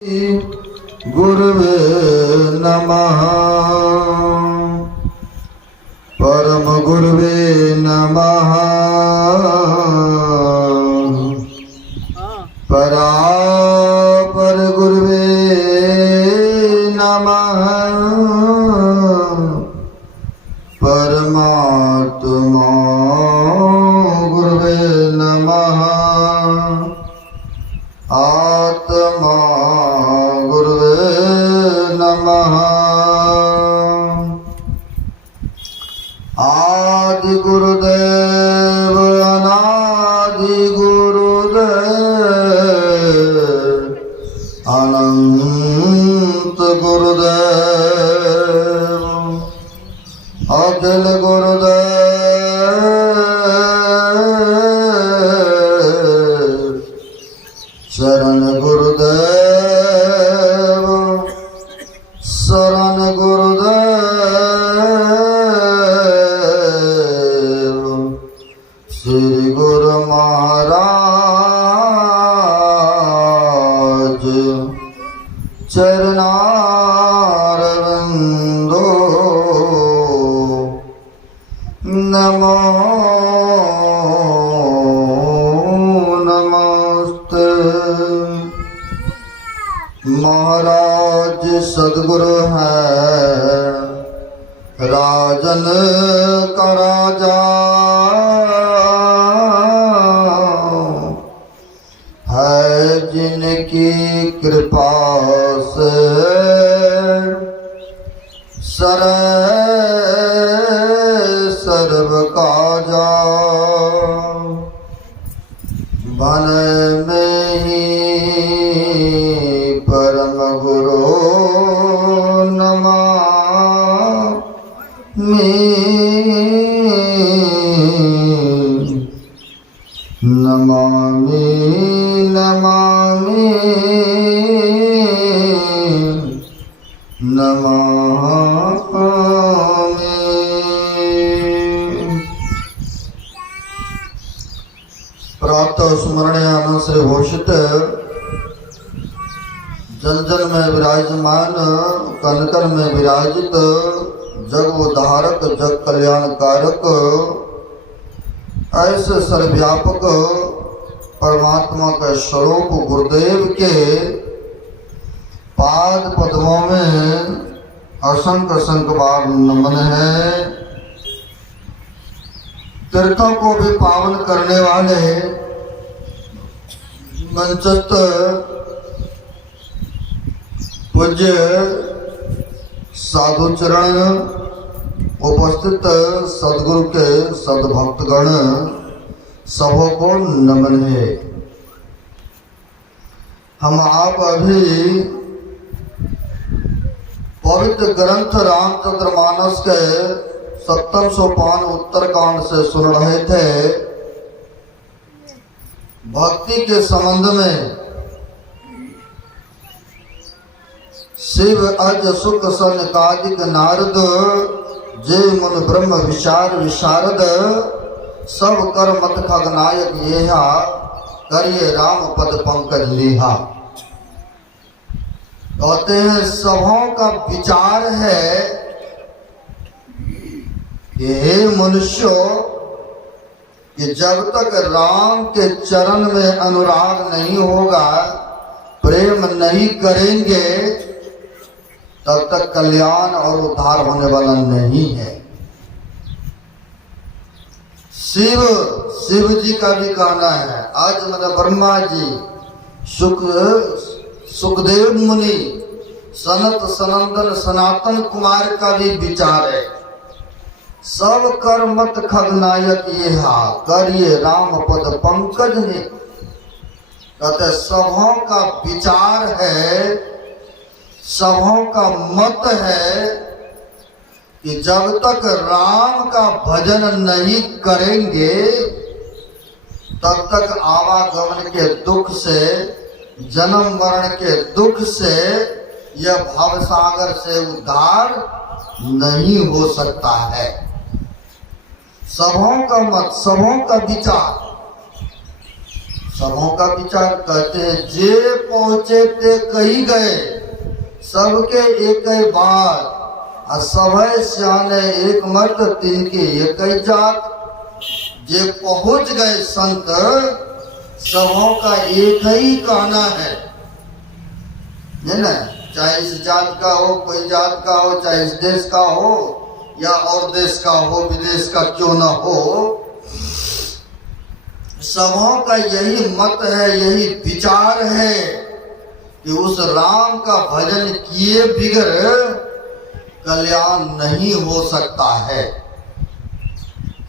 गुरुवे नमः। परम गुरुवे नमः। परापर गुरुवे नमः। परमात्मा गुरुवे नमः। आत्मा गुरुवे नमः। आदि गुरुदेव अनादि गुरुदेव अनंत गुरुदेव अखिल गुरुदेव शरण गुरुदेव शरण गुरुदेव श्री गुरु महाराज चरणारविंदो नमो नमस्ते। महाराज सदगुरु है राजन का राजा, है जिनकी कृपा से सर्व काजा। बन में ही परम गुरु नमामि। नमामि नमामि नमामि। प्रातः स्मरणीय श्री घोषित जन जन में विराजमान कनकन में विराजित जग उद्धारक जग कल्याणकारक ऐसे सर्वव्यापक परमात्मा के स्वरूप गुरुदेव के पाद पद्मों में असंख्य असंख्य बार नमन है। तीर्थों को भी पावन करने वाले मंचस्थ पूज्य साधु चरण उपस्थित सदगुरु के सदभक्तगण सबों को नमन है। हम आप अभी पवित्र ग्रंथ रामचंद्रमानस के 7 सोपान उत्तरकांड से सुन रहे थे। भक्ति के संबंध में शिव अज सुख सनकादिक नारद जय मुन ब्रह्म विचार विशारद सब कर मत खगनायक येहा करिए राम पद पंकज लेहा। कहते हैं सबों का विचार है कि हे मनुष्यों कि जब तक राम के चरण में अनुराग नहीं होगा, प्रेम नहीं करेंगे, तब तक कल्याण और उद्धार होने वाला नहीं है। शिव जी का भी कहना है। आज मेरा ब्रह्मा जी सुखदेव मुनि सनत सनंदन सनातन कुमार का भी विचार है। सब कर मत खगनायक येहा करिए राम पद पंकज ने। कहते सबों का विचार है, सबों का मत है कि जब तक राम का भजन नहीं करेंगे, तब तक आवागमन के दुख से, जन्म मरण के दुख से, यह भवसागर से उद्धार नहीं हो सकता है। सबों का मत, सबों का विचार, सबों का विचार कहते हैं। जे पहुंचे ते कही गए, सबके एक ही बात, आ सभय सियाने एक मत, तिनके एक ही जात। जे पहुंच गए संत, सबों का एक ही कहना है ना। चाहे इस जात का हो, कोई जात का हो, चाहे इस देश का हो या और देश का हो, विदेश का क्यों ना हो, सबों का यही मत है, यही विचार है कि उस राम का भजन किए बिगर कल्याण नहीं हो सकता है।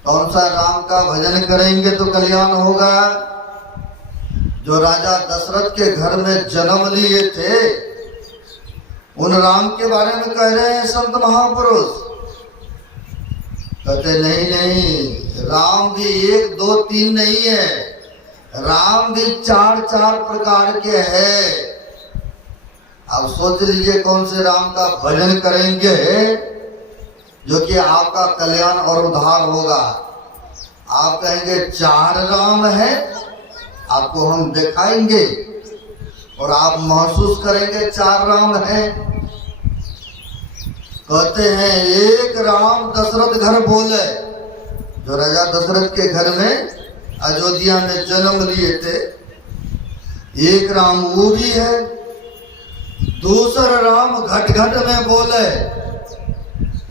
कौन सा राम का भजन करेंगे तो कल्याण होगा? जो राजा दशरथ के घर में जन्म लिए थे, उन राम के बारे में कह रहे हैं संत महापुरुष। कहते नहीं नहीं, राम भी 1 2 3 नहीं है, राम भी 4 प्रकार के हैं। अब सोच लीजिए कौन से राम का भजन करेंगे जो कि आपका कल्याण और उद्धार होगा। आप कहेंगे 4 राम है, आपको हम दिखाएंगे और आप महसूस करेंगे 4 राम है। कहते हैं एक राम दशरथ घर बोले, जो राजा दशरथ के घर में अयोध्या में जन्म लिए थे, एक राम वो भी है। दूसरा राम घट घट में बोले,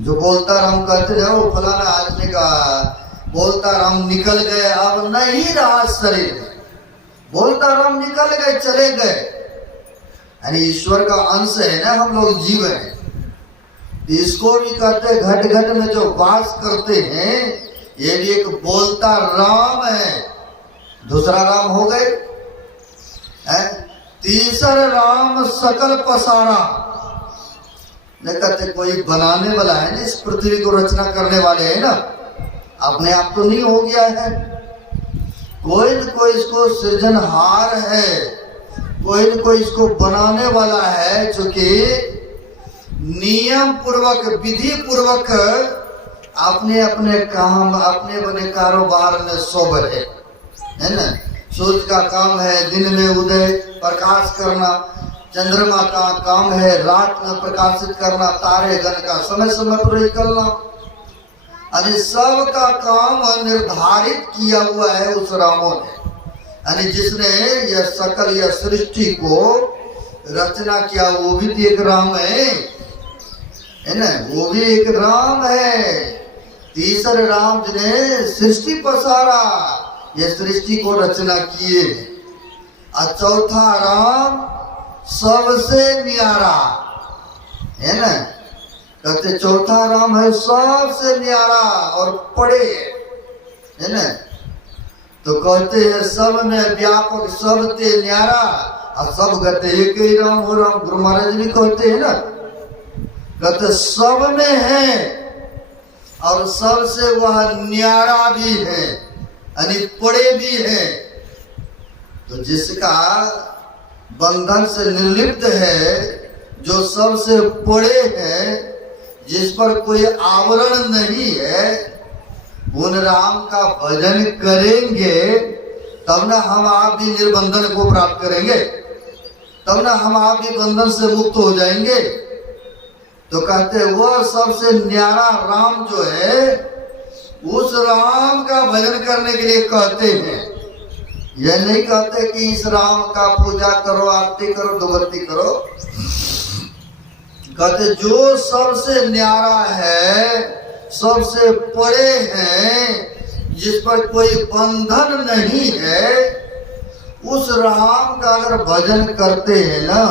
जो बोलता राम कहते थे, वो फलाना आदमी का बोलता राम निकल गए, अब नहीं रहा शरीर में, बोलता राम निकल गए, चले गए। यानी ईश्वर का अंश है ना, हम लोग जीव हैं। इसको भी कहते हैं घट घट में जो वास करते हैं, ये भी एक बोलता राम है। दूसरा राम हो गए। तीसरा राम सकल पसारा, नहीं कहते कोई बनाने वाला है ना, इस पृथ्वी को रचना करने वाले है ना, अपने आप तो नहीं हो गया है। कोई न कोई इसको सृजनहार है, कोई न कोई इसको बनाने वाला है, जो कि नियम पूर्वक विधि पूर्वक अपने अपने काम, अपने अपने कारोबार में सोबर है ना। सूर्य का काम है दिन में उदय प्रकाश करना, चंद्रमा का काम है रात में प्रकाशित करना, तारे गण का समय समय पर निकलना। अरे सब का काम निर्धारित किया हुआ है उस रामों ने। यानी जिसने यह सकल यह सृष्टि को रचना किया, वो भी एक राम है ना, वो भी एक राम है। तीसरे राम जिन्हें सृष्टि पसारा, ये सृष्टि को रचना किए। और चौथा राम सबसे न्यारा है ना, कहते चौथा राम है सबसे न्यारा और पड़े है ना। तो कहते हैं सब में व्यापक, सब ते न्यारा, और सब कहते एक ही राम हो राम। गुरु महाराज भी कहते हैं ना, कहते सब में है और सबसे वह न्यारा भी है, यानी पड़े भी है। तो जिसका बंधन से निर्लिप्त है, जो सबसे पड़े है, जिस पर कोई आवरण नहीं है, उन राम का भजन करेंगे तब ना हम आप भी निर्बंधन को प्राप्त करेंगे, तब ना हम आप भी बंधन से मुक्त हो जाएंगे। तो कहते वह सबसे न्यारा राम जो है, उस राम का भजन करने के लिए कहते हैं। यह नहीं कहते कि इस राम का पूजा करो, आरती करो, दुबत्ती करो। कहते जो सबसे न्यारा है, सबसे परे हैं, जिस पर कोई बंधन नहीं है, उस राम का अगर भजन करते हैं ना,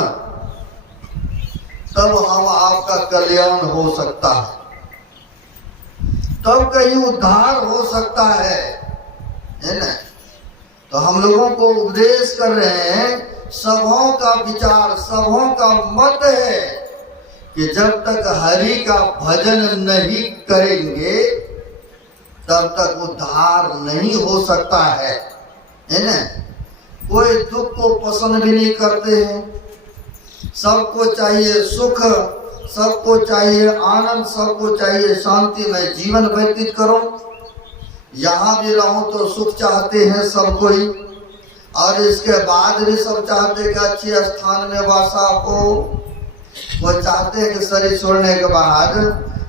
तब हम आपका कल्याण हो सकता है, तब कहीं उद्धार हो सकता है ना। तो हम लोगों को उपदेश कर रहे हैं, सबों का विचार, सबों का मत है कि जब तक हरि का भजन नहीं करेंगे तब तक उद्धार नहीं हो सकता है ना। कोई दुख को पसंद भी नहीं करते हैं, सबको चाहिए सुख, सबको चाहिए आनंद, सबको चाहिए शांति में जीवन व्यतीत करो। यहाँ भी रहो तो सुख चाहते हैं सब कोई, और इसके बाद भी सब चाहते कि अच्छे स्थान में वासा हो। वो चाहते हैं कि शरीर छोड़ने के बाद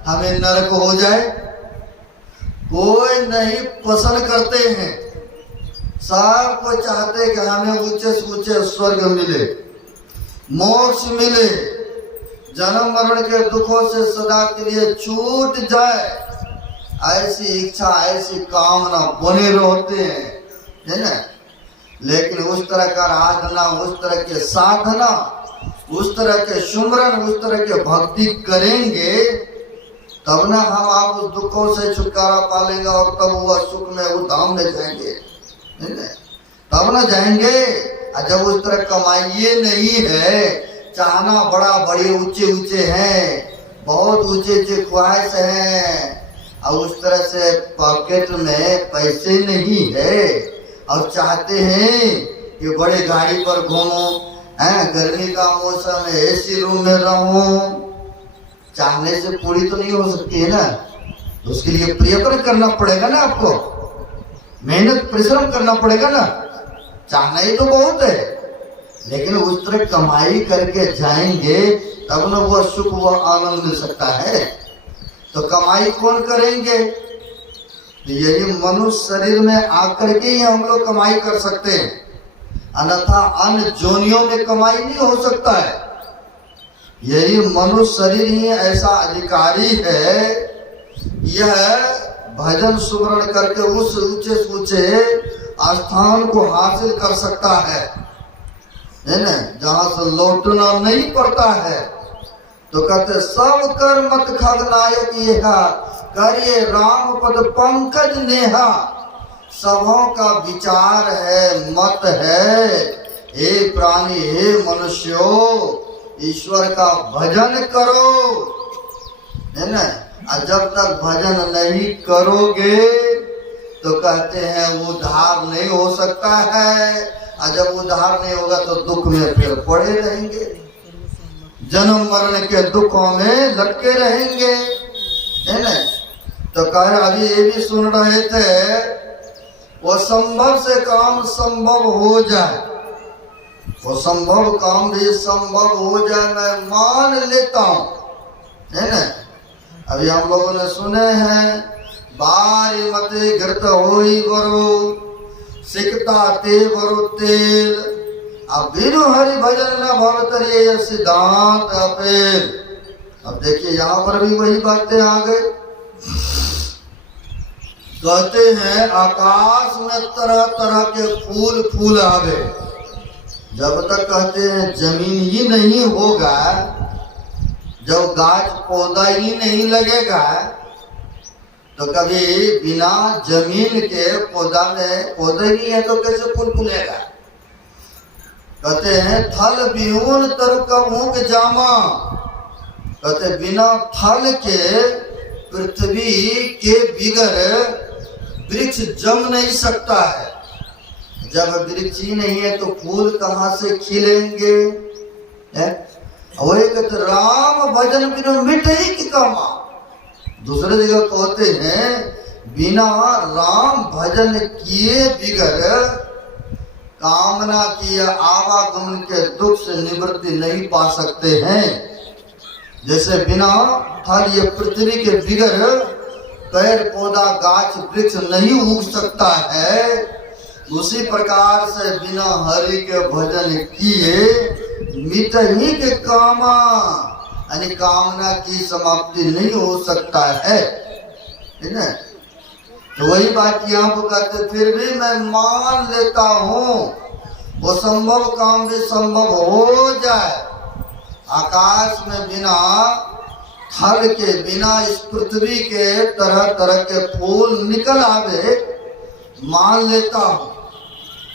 हमें नरक हो जाए। कोई नहीं पसंद करते हैं, सब को चाहते हैं कि हमें ऊंचे से ऊंचे स्वर्ग मिले, मोक्ष मिले, जन्म मरण के दुखों से सदा के लिए छूट जाए। ऐसी इच्छा, ऐसी कामना बने रहते हैं, है ना। लेकिन उस तरह का आराधना, उस तरह के साधना, उस तरह के सुमरन, उस तरह के भक्ति करेंगे तब ना हम आप उस दुखों से छुटकारा पालेंगे और तब वह सुख में वो धाम में जाएंगे, है ना। तब ना जाएंगे। जब उस तरह कमाइए नहीं है, चाहना बड़ा बड़े ऊंचे ऊंचे हैं, बहुत ऊंचे ऊंचे ख्वाहिश हैं, और उस तरह से पॉकेट में पैसे नहीं है और चाहते हैं कि बड़े गाड़ी पर घूमो, गर्मी का मौसम है, एसी रूम में रहूं। चाहने से पूरी तो नहीं हो सकती है ना, तो उसके लिए प्रयत्न करना पड़ेगा ना, आपको मेहनत परिश्रम करना पड़ेगा ना। चाहना ही तो बहुत है, लेकिन उस तरह कमाई करके जाएंगे तब ना वह सुख, वह आनंद मिल सकता है। तो कमाई कौन करेंगे? यही मनुष्य शरीर में आकर के ही हम लोग कमाई कर सकते हैं, अन्यथा अन्य जोनियों में कमाई नहीं हो सकता है। यही मनुष्य शरीर ही ऐसा अधिकारी है, यह भजन सुमरण करके उस ऊंचे से ऊंचे स्थान को हासिल कर सकता है ना, जहां से लौटना नहीं पड़ता है। तो कहते सब कर मत खग नायक येहा, करिए राम पद पंकज नेहा। सबों का विचार है, मत है, हे प्राणी, हे मनुष्यों, ईश्वर का भजन करो, है ना। और जब तक भजन नहीं करोगे तो कहते हैं उद्धार नहीं हो सकता है, और जब उद्धार नहीं होगा तो दुख में फिर पड़े रहेंगे, जन्म मरण के दुखों में लटके रहेंगे, है ना। तो कह रहे, अभी ये भी सुन रहे थे, वो संभव से काम संभव हो जाए, वो संभव काम भी संभव हो जाए, मैं मान लेता हूं, है ना। अभी हम लोगों ने सुने हैं, बारी मते घृत होई बरो, सिकता ते बरो तेल, अब बिनु हरि भजन न भवतरिये यह सिद्धांत अपेल। अब देखिए यहाँ पर भी वही बातें आ गई। कहते हैं आकाश में तरह तरह के फूल फूल आवे, जब तक कहते हैं जमीन ही नहीं होगा, जब गाछ पौधा ही नहीं लगेगा, तो कभी बिना जमीन के पौधा में पौधे नहीं है तो कैसे फूल फूलेगा। कहते हैं थल बिहून तरु कभूक जामा, कहते बिना थल के पृथ्वी के बिगर वृक्ष जम नहीं सकता है। जब वृक्ष ही नहीं है तो फूल कहाँ से खिलेंगे, वही कहते राम भजन बिना मिटे ही की कामा। दूसरे जगह कहते हैं बिना राम भजन किए बिगर कामना किए आवागमन के दुख से निवृत्ति नहीं पा सकते हैं। जैसे बिना थल ये पृथ्वी के बिगर पेड़ पौधा गाछ वृक्ष नहीं उग सकता है, उसी प्रकार से बिना हरि के भजन किए मिट ही के कामा, यानी कामना की समाप्ति नहीं हो सकता है ना। तो वही बात यहाँ पर कहते, फिर भी मैं मान लेता हूँ वो संभव काम भी संभव हो जाए। आकाश में बिना थल के, बिना इस पृथ्वी के तरह तरह के फूल निकल आवे, मान लेता हूँ।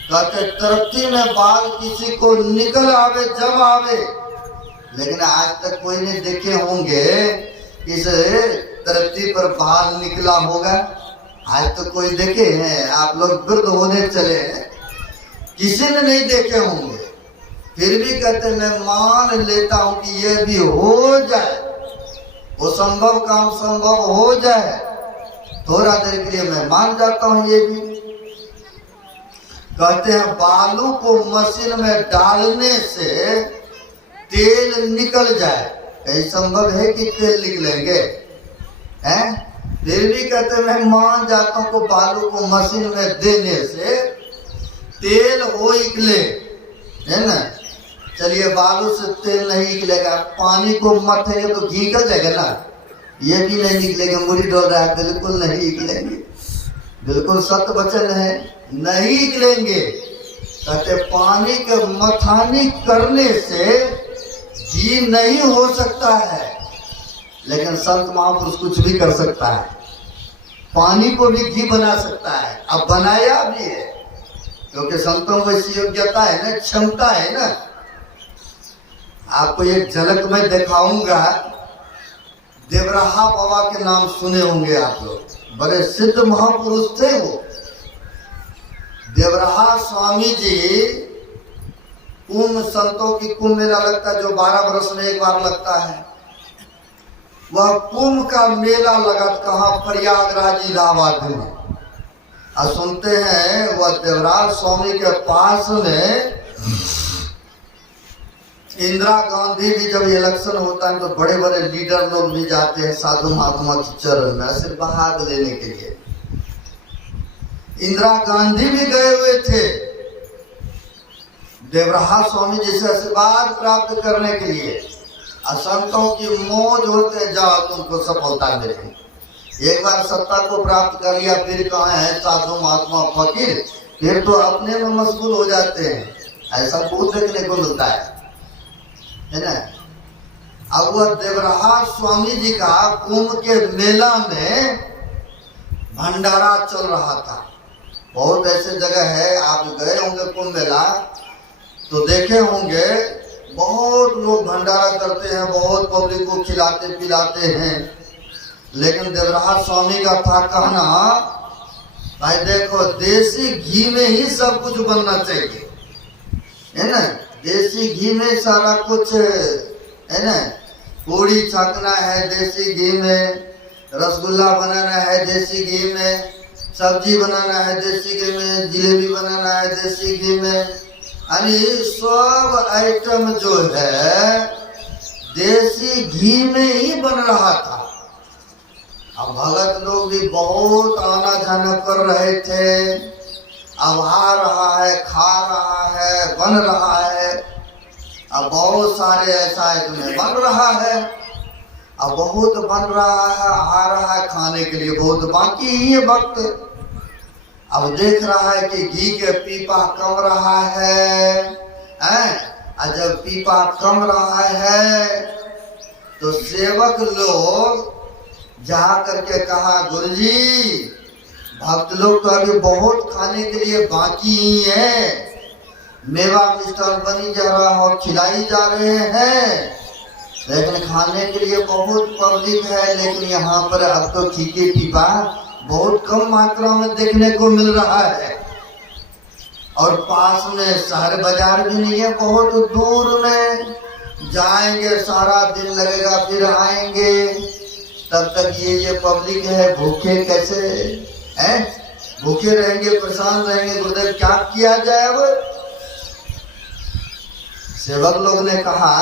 कहते तरक्की में बाल किसी को निकल आवे जब आवे, लेकिन आज तक कोई नहीं देखे होंगे इस तरक्की पर बाल निकला होगा। आज तो कोई देखे हैं? आप लोग वृद्ध होने चले हैं, किसी ने नहीं देखे होंगे। फिर भी कहते मैं मान लेता हूं कि ये भी हो जाए, वो संभव काम संभव हो जाए, थोड़ा देर के लिए मैं मान जाता हूं ये भी। कहते हैं बालू को मशीन में डालने से तेल निकल जाए। कहीं संभव है कि तेल निकलेंगे? हैं? फिर भी कहते हैं मैं मान जाता हूं को बालू को मशीन में देने से तेल हो निकले, है ना। चलिए बालू से तेल नहीं निकलेगा, पानी को मथेंगे तो घी निकल जाएगा ना, ये भी नहीं निकलेगा। मुड़ी डोल रहा है, बिल्कुल नहीं निकलेंगे। बिल्कुल सत्य वचन है, नहीं निकलेंगे। कहते पानी के मथानी करने से घी नहीं हो सकता है, लेकिन संत महापुरुष कुछ भी कर सकता है। पानी को भी घी बना सकता है, अब बनाया भी है, क्योंकि संतों को ऐसी योग्यता है ना, क्षमता है ना। आपको एक झलक में दिखाऊंगा। देवराहा बाबा के नाम सुने होंगे आप लोग, बड़े सिद्ध महापुरुष थे वो। देवराहा स्वामी जी, कुंभ संतों की कुंभ मेला लगता है जो 12 वर्ष में एक बार लगता है। वह कुंभ का मेला लगा कहाँ? प्रयागराज इलाहाबाद में। और सुनते हैं वह देवराज स्वामी के पास में इंदिरा गांधी भी जब इलेक्शन होता है तो बड़े बड़े लीडर लोग भी जाते हैं साधु महात्मा के चरण में आशीर्वाद लेने के लिए। इंदिरा गांधी भी गए हुए थे देवराहा स्वामी जी से आशीर्वाद प्राप्त करने के लिए। असंतों की मौज होते जाओ तुमको सफलता मिलेगी। एक बार सत्ता को प्राप्त कर लिया, फिर कहाँ है साधु महात्मा फकीर, फिर तो अपने में मशगूल हो जाते हैं। ऐसा बहुत देखने को मिलता है ना। अब वह देवराहा स्वामी जी का कुंभ के मेला में भंडारा चल रहा था। बहुत ऐसे जगह है, आप गए होंगे कुंभ मेला तो देखे होंगे, बहुत लोग भंडारा करते हैं, बहुत पब्लिक को खिलाते पिलाते हैं। लेकिन देवराहा स्वामी का था कहना, भाई देखो देसी घी में ही सब कुछ बनना चाहिए, है ना। देसी घी में सारा कुछ है ना। पूड़ी छकना है देसी घी में, रसगुल्ला बनाना है देसी घी में, सब्जी बनाना है देसी घी में, जिलेबी बनाना है देसी घी में, यानी सब आइटम जो है देसी घी में ही बन रहा था। अब भगत लोग भी बहुत आना जाना कर रहे थे। अब आ रहा है, खा रहा है, बन रहा है। अब बहुत सारे ऐसा इसमें बन रहा है, अब बहुत बन रहा है, आ रहा है खाने के लिए, बहुत बाकी ही है वक्त। अब देख रहा है कि घी के पीपा कम रहा है, और जब पीपा कम रहा है तो सेवक लोग जा करके कहा, गुरुजी भक्त लोग तो अभी बहुत खाने के लिए बाकी ही है, मेवा मिष्ठान बनी जा रहा और खिलाई जा रहे हैं, लेकिन खाने के लिए बहुत पब्लिक है, लेकिन यहाँ पर अब तो घी के पीपा बहुत कम मात्रा में देखने को मिल रहा है। और पास में शहर बाजार भी नहीं है, बहुत दूर में जाएंगे, सारा दिन लगेगा, फिर आएंगे, तब तक ये पब्लिक है भूखे कैसे है, भूखे रहेंगे, परेशान रहेंगे। गुरुदेव क्या किया जाए? अब सेवक लोग ने कहा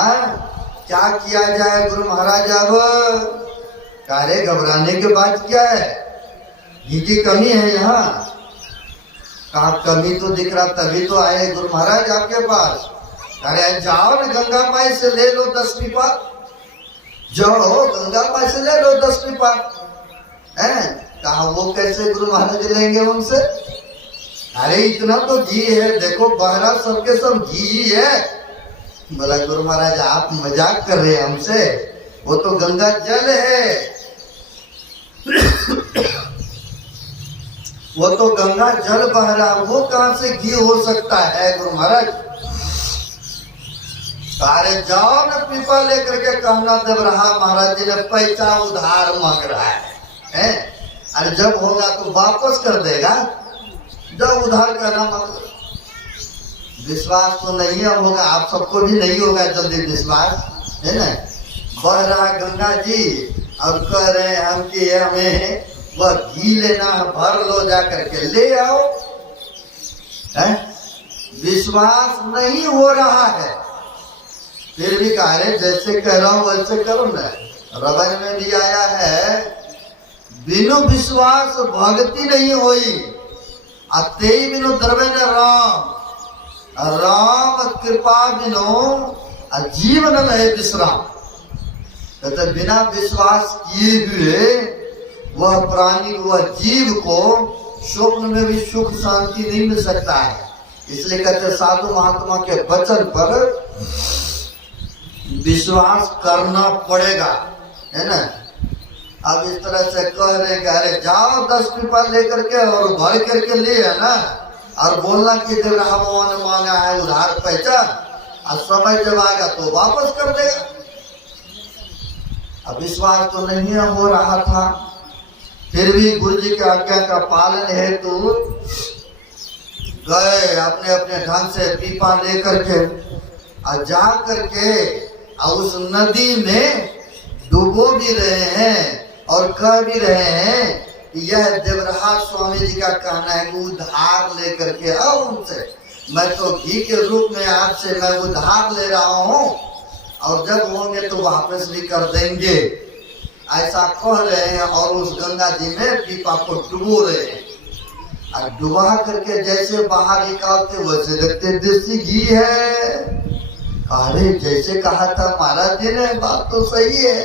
क्या किया जाए गुरु महाराज? अब कारे घबराने के बाद क्या है, घी की कमी है यहाँ। कहा कमी तो दिख रहा, तभी तो आए गुरु महाराज आपके पास। अरे जाओ ना गंगा माई से ले लो 10 पीपा, जाओ गंगा माई से ले लो 10 पीपा। कहा वो कैसे गुरु महाराज लेंगे उनसे? अरे इतना तो घी है, देखो बहरा सबके सब घी ही है। बोला गुरु महाराज आप मजाक कर रहे हैं हमसे, वो तो गंगा जल है, वो तो गंगा जल बह रहा, वो कहां से घी हो सकता है गुरु महाराज? अरे जाओ ना पीपा लेकर के कहना देवराहा महाराज जी ने पैसा उधार मांग रहा है। अरे जब होगा तो वापस कर देगा, जब उधार करना मांग। विश्वास तो नहीं होगा, आप सबको भी नहीं होगा जल्दी विश्वास, है ना। बह रहा गंगा जी और कह रहे हैं हम कि हमें वह घी लेना, भर लो जा करके ले आओ। है? विश्वास नहीं हो रहा है, फिर भी कह रहे जैसे कह रहा हूं वैसे करो ना। रबन में भी आया है, बिनु विश्वास भक्ति नहीं होई, अते बिनु द्रव्य न राम, राम कृपा बिनु जीवन रहे विश्राम। कहते बिना विश्वास किए हुए वह प्राणी, वह जीव को स्वप्न में भी सुख शांति नहीं मिल सकता है। इसलिए कहते साधु महात्मा के वचन पर विश्वास करना पड़ेगा, है ना। अब इस तरह से कह रहे कि अरे जाओ 10 पीपल लेकर के और भर करके ले, है ना, और बोलना कि जब भगवान ने मांगा है उधार पैसा, और समय जब आएगा तो वापस कर देगा। अब विश्वास तो नहीं हो रहा था, फिर भी गुरु जी की आज्ञा का पालन हेतु गए अपने अपने ढंग से पीपा लेकर के, और जा करके उस नदी में डूबो भी रहे हैं और कह भी रहे हैं कि यह देवराज स्वामी जी का कहना है कि उधार लेकर के आओ उनसे, मैं तो घी के रूप में आपसे मैं उधार ले रहा हूँ, और जब होंगे तो वापस भी कर देंगे, ऐसा कह रहे हैं। और उस गंगा जी में पीपा को डुबो रहे हैं, और डुबा करके जैसे बाहर निकालते वैसे देखते देसी घी है। अरे जैसे कहा था महाराज जी ने, बात तो सही है,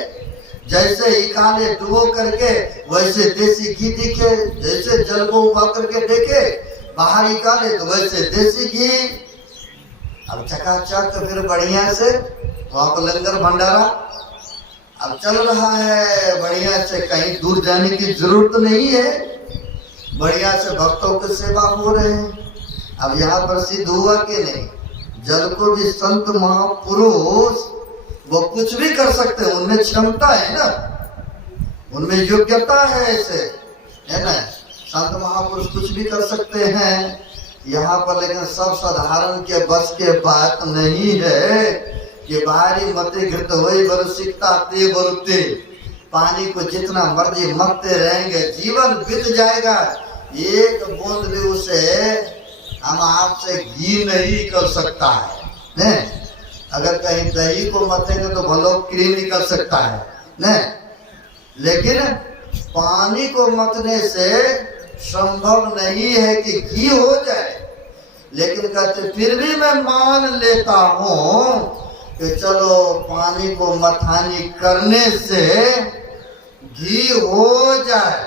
जैसे निकाले डुबो करके वैसे देसी घी दिखे, जैसे जल को उबा करके देखे बाहर निकाले तो वैसे देसी घी। अब चकाचक फिर बढ़िया से वहां पर लंगर भंडारा अब चल रहा है बढ़िया से, कहीं दूर जाने की जरूरत नहीं है, बढ़िया से भक्तों की सेवा हो रहे हैं। अब यहाँ पर सिद्ध हुआ कि नहीं, जल को भी संत महापुरुष वो कुछ भी कर सकते हैं, उनमें क्षमता है ना, उनमें योग्यता है, ऐसे है ना, संत महापुरुष कुछ भी कर सकते हैं। यहाँ पर लेकिन सब साधारण के बस के बात नहीं है कि बाहरी मते घृत वही बरुसिकता ते बरुते, पानी को जितना मर्जी मगते रहेंगे जीवन बीत जाएगा, एक बूंद भी उसे हम आपसे घी नहीं कर सकता है। अगर कहीं दही को मतेंगे तो भलो क्रीम निकल सकता है ने, लेकिन पानी को मतने से संभव नहीं है कि घी हो जाए। लेकिन कहते फिर भी मैं मान लेता हूं कि चलो पानी को मथानी करने से घी हो जाए,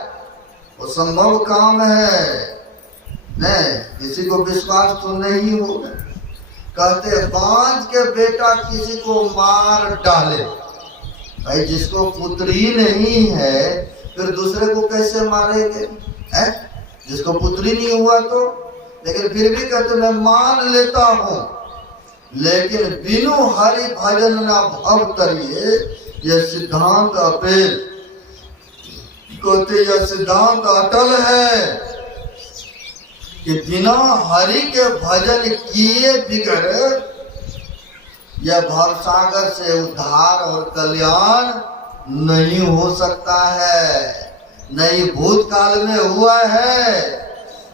वो संभव काम है। नहीं, किसी को विश्वास तो नहीं होगा। कहते बांझ के बेटा किसी को मार डाले, भाई जिसको पुत्री नहीं है फिर दूसरे को कैसे मारेंगे, है? जिसको पुत्री नहीं हुआ तो, लेकिन फिर भी कहते मैं मान लेता हूं, लेकिन बिनु हरि भजन न भव करिए, यह सिद्धांत अपेल। कहते यह सिद्धांत अटल है कि बिना हरि के भजन किए बिगड़ यह भवसागर से उद्धार और कल्याण नहीं हो सकता है। नहीं भूतकाल में हुआ है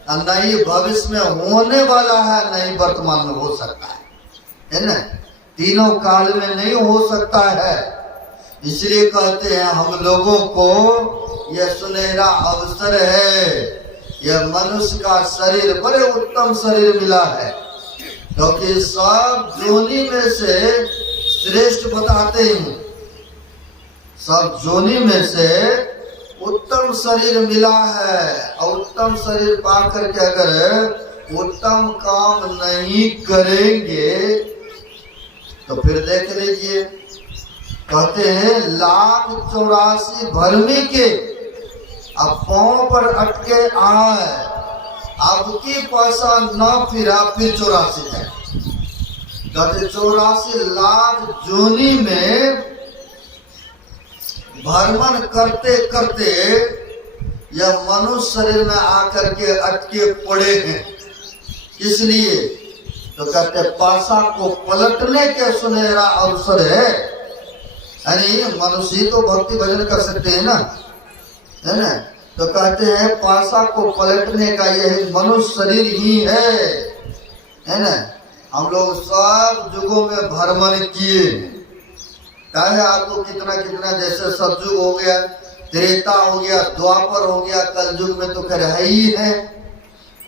और नहीं भविष्य में होने वाला है, नहीं वर्तमान में हो सकता है ना, तीनों काल में नहीं हो सकता है। इसलिए कहते हैं हम लोगों को यह सुनहरा अवसर है, यह मनुष्य का शरीर बड़े उत्तम शरीर मिला है, क्योंकि सब जोनी में से श्रेष्ठ बताते हैं, सब जोनी में से उत्तम शरीर मिला है। और उत्तम शरीर पा करके अगर उत्तम काम नहीं करेंगे तो फिर देख लीजिए, कहते हैं 1,84 भरमी के अब पांव पर अटके आए, अब की पैसा न फिरा फिर 84 है। कहते 84 लाख जोनी में भ्रमण करते करते यह मनुष्य शरीर में आकर के अटके पड़े हैं। इसलिए तो कहते पासा को पलटने के सुनहरा अवसर है। यानी मनुष्य तो भक्ति भजन कर सकते हैं ना, है ना, तो कहते हैं पासा को पलटने का यह मनुष्य शरीर ही है। है ना। हम लोग सब युगों में भ्रमण किए, चाहे आपको कितना कितना, जैसे सतयुग हो गया, त्रेता हो गया, द्वापर हो गया, कलयुग में तो खैर है ही है,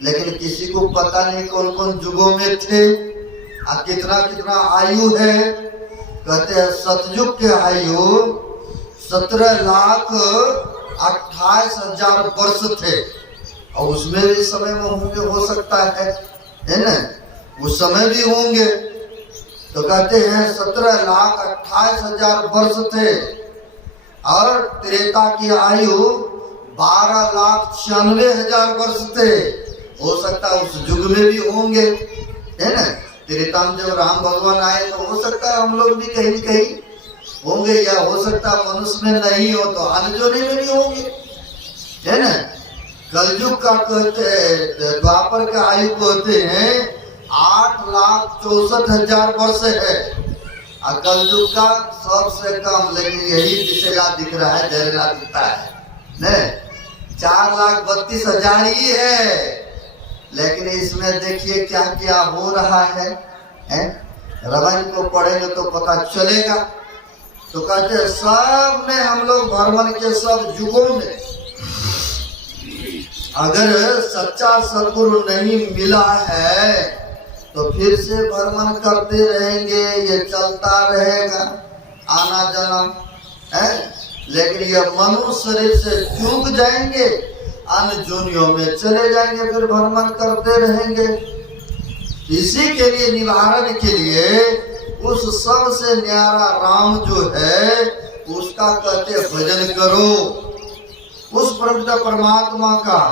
लेकिन किसी को पता नहीं कौन कौन युगों में थे और कितना कितना आयु है। कहते हैं सतयुग के आयु 17,28,000 वर्ष थे, और उसमें भी समय में होंगे, हो सकता है ना, उस समय भी होंगे। तो कहते हैं 17,28,000 वर्ष थे, और त्रेता की आयु 12,96,000 वर्ष थे। हो सकता है उस युग में भी होंगे, है ना। त्रेता में जब राम भगवान आए तो हो सकता है हम लोग भी कहीं कहीं होंगे, या हो सकता है मनुष्य में नहीं हो तो अन्य जोनी में भी होंगे, है ना। कलयुग का कहते हैं, द्वापर का आयु कहते हैं 8,64,000 वर्ष है, और कलयुग का सबसे कम, लेकिन यही विषेला दिख रहा है, जहरीला दिखता है ने 4,32,000 ही है। लेकिन इसमें देखिए क्या क्या हो रहा है, रामायण को पढ़ेंगे तो पता चलेगा। तो कहते हैं सब में हम लोग भ्रमण के, सब युगों में अगर सच्चा सदगुरु नहीं मिला है तो फिर से भ्रमण करते रहेंगे, ये चलता रहेगा आना जाना है। लेकिन ये मनुष्य शरीर से चूक जाएंगे, अन्य जोनियों में चले जाएंगे, फिर भ्रमण करते रहेंगे। इसी के लिए, निवारण के लिए उस सबसे न्यारा राम जो है उसका कहते भजन करो, उस प्रभुता परमात्मा का।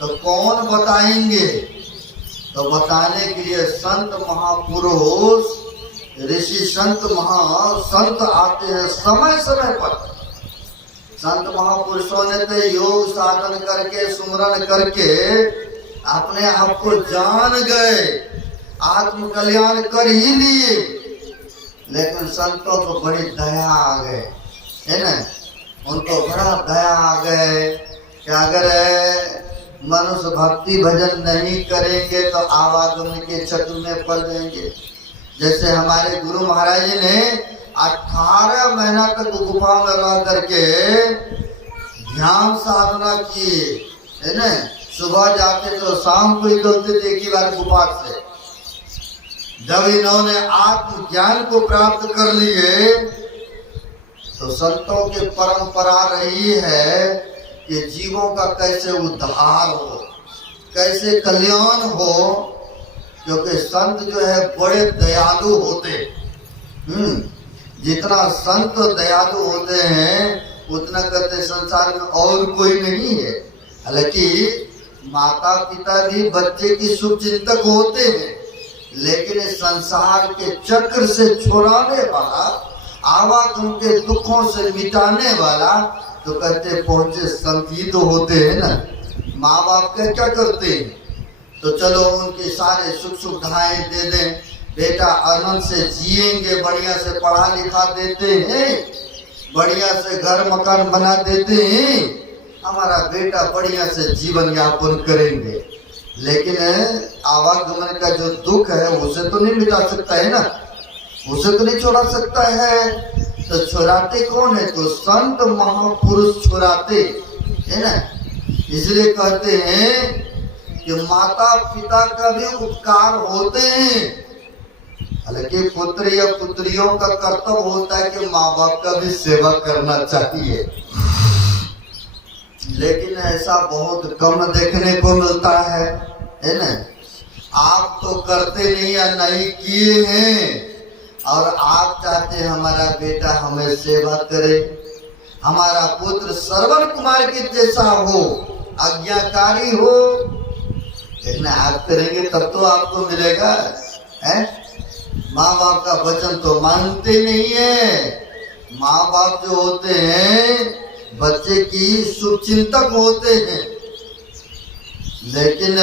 तो कौन बताएंगे? तो बताने के लिए संत महापुरुष, ऋषि संत संत आते हैं समय समय पर। संत महापुरुषों ने तो योग साधन करके, सुमरन करके अपने आप को जान गए, आत्म कल्याण कर ही लिए। लेकिन संतों को बड़ी दया आ गए, है ना, उनको बड़ा दया आ गए कि अगर मनुष्य भक्ति भजन नहीं करेंगे तो आवागमन के चक्र में पड़ जाएंगे। जैसे हमारे गुरु महाराज जी ने 18 महीना तक गुफा में रह करके ध्यान साधना किए, है ना। सुबह जाते तो शाम को निकलते थे एक ही बार गुफा से। जब इन्होंने आत्मज्ञान को प्राप्त कर लिए तो संतों की परंपरा रही है कि जीवों का कैसे उद्धार हो, कैसे कल्याण हो, क्योंकि संत जो है बड़े दयालु होते। जितना संत दयालु होते हैं उतना कहते संसार में और कोई नहीं है। हालांकि माता पिता भी बच्चे की शुभचिंतक होते हैं, लेकिन संसार के चक्र से छुड़ाने वाला, आवागम के दुखों से मिटाने वाला तो कहते पहुंचे संत ही तो होते हैं ना। माँ बाप के क्या करते हैं? तो चलो उनके सारे सुख सुविधाएं दे दें, बेटा आनंद से जिएंगे, बढ़िया से पढ़ा लिखा देते हैं, बढ़िया से घर मकान बना देते हैं, हमारा बेटा बढ़िया से जीवन यापन करेंगे। लेकिन आवागमन का जो दुख है उसे तो नहीं मिटा सकता है ना, उसे तो नहीं छोड़ा सकता है। तो छुड़ाते कौन है? तो संत महापुरुष छुड़ाते है ना। इसलिए कहते हैं कि माता पिता का भी उपकार होते हैं। हालांकि पुत्र या पुत्रियों का कर्तव्य होता है कि माँ बाप का भी सेवा करना चाहिए, लेकिन ऐसा बहुत कम देखने को मिलता है ना। आप तो करते नहीं या नहीं किए हैं, और आप चाहते हैं हमारा बेटा हमें सेवा करे, हमारा पुत्र श्रवण कुमार के जैसा हो, आज्ञाकारी हो। लेकिन आप करेंगे तब तो आपको मिलेगा, है। माँ बाप का वचन तो मानते नहीं है। माँ बाप जो होते हैं बच्चे की शुभचिंतक होते हैं, लेकिन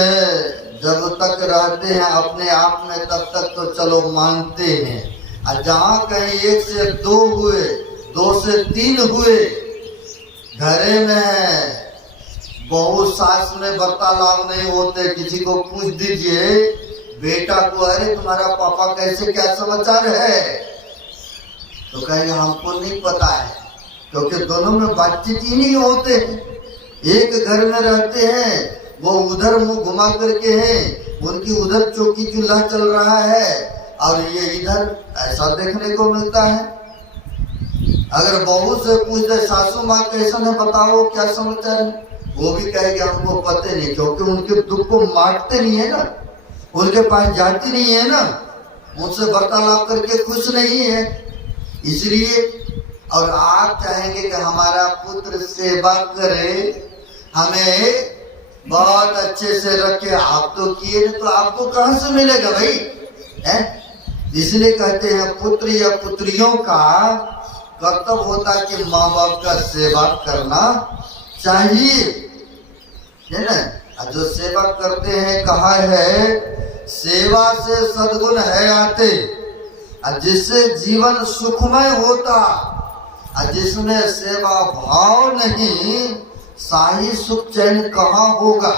जब तक रहते हैं अपने आप में तब तक तो चलो मानते हैं। और जहाँ कहीं 1 से 2 हुए, 2 से 3 हुए, घरे में बहू सास में वार्तालाप नहीं होते, किसी को पूछ दीजिए बेटा को, अरे तुम्हारा पापा कैसे, क्या समाचार है, तो कहेंगे हमको नहीं पता है, क्योंकि दोनों में बातचीत ही नहीं होते हैं। एक घर में रहते हैं, वो उधर मुंह घुमा करके हैं, उनकी उधर चौकी चूल्हा चल रहा है और ये इधर, ऐसा देखने को मिलता है। अगर बहू से पूछ दे सासू माँ कैसा है बताओ क्या समाचार है, वो भी कहेगी हमको पता नहीं, क्योंकि उनके दुख को मारते नहीं है ना, उनके पास जाती नहीं है ना, उनसे वार्तालाप करके खुश नहीं है, इसलिए। और आप चाहेंगे कि हमारा पुत्र सेवा करे, हमें बहुत अच्छे से रखे, आप तो किए तो आपको कहां से मिलेगा भाई, है? इसलिए कहते हैं पुत्र या पुत्रियों का कर्तव्य होता है कि माँ बाप का सेवा करना चाहिए, है ना। जो सेवा करते हैं, कहा है सेवा से सद्गुण है आते, जिससे जीवन सुखमय होता, जिसमें सेवा भाव नहीं, शाही सुख चैन कहाँ होगा।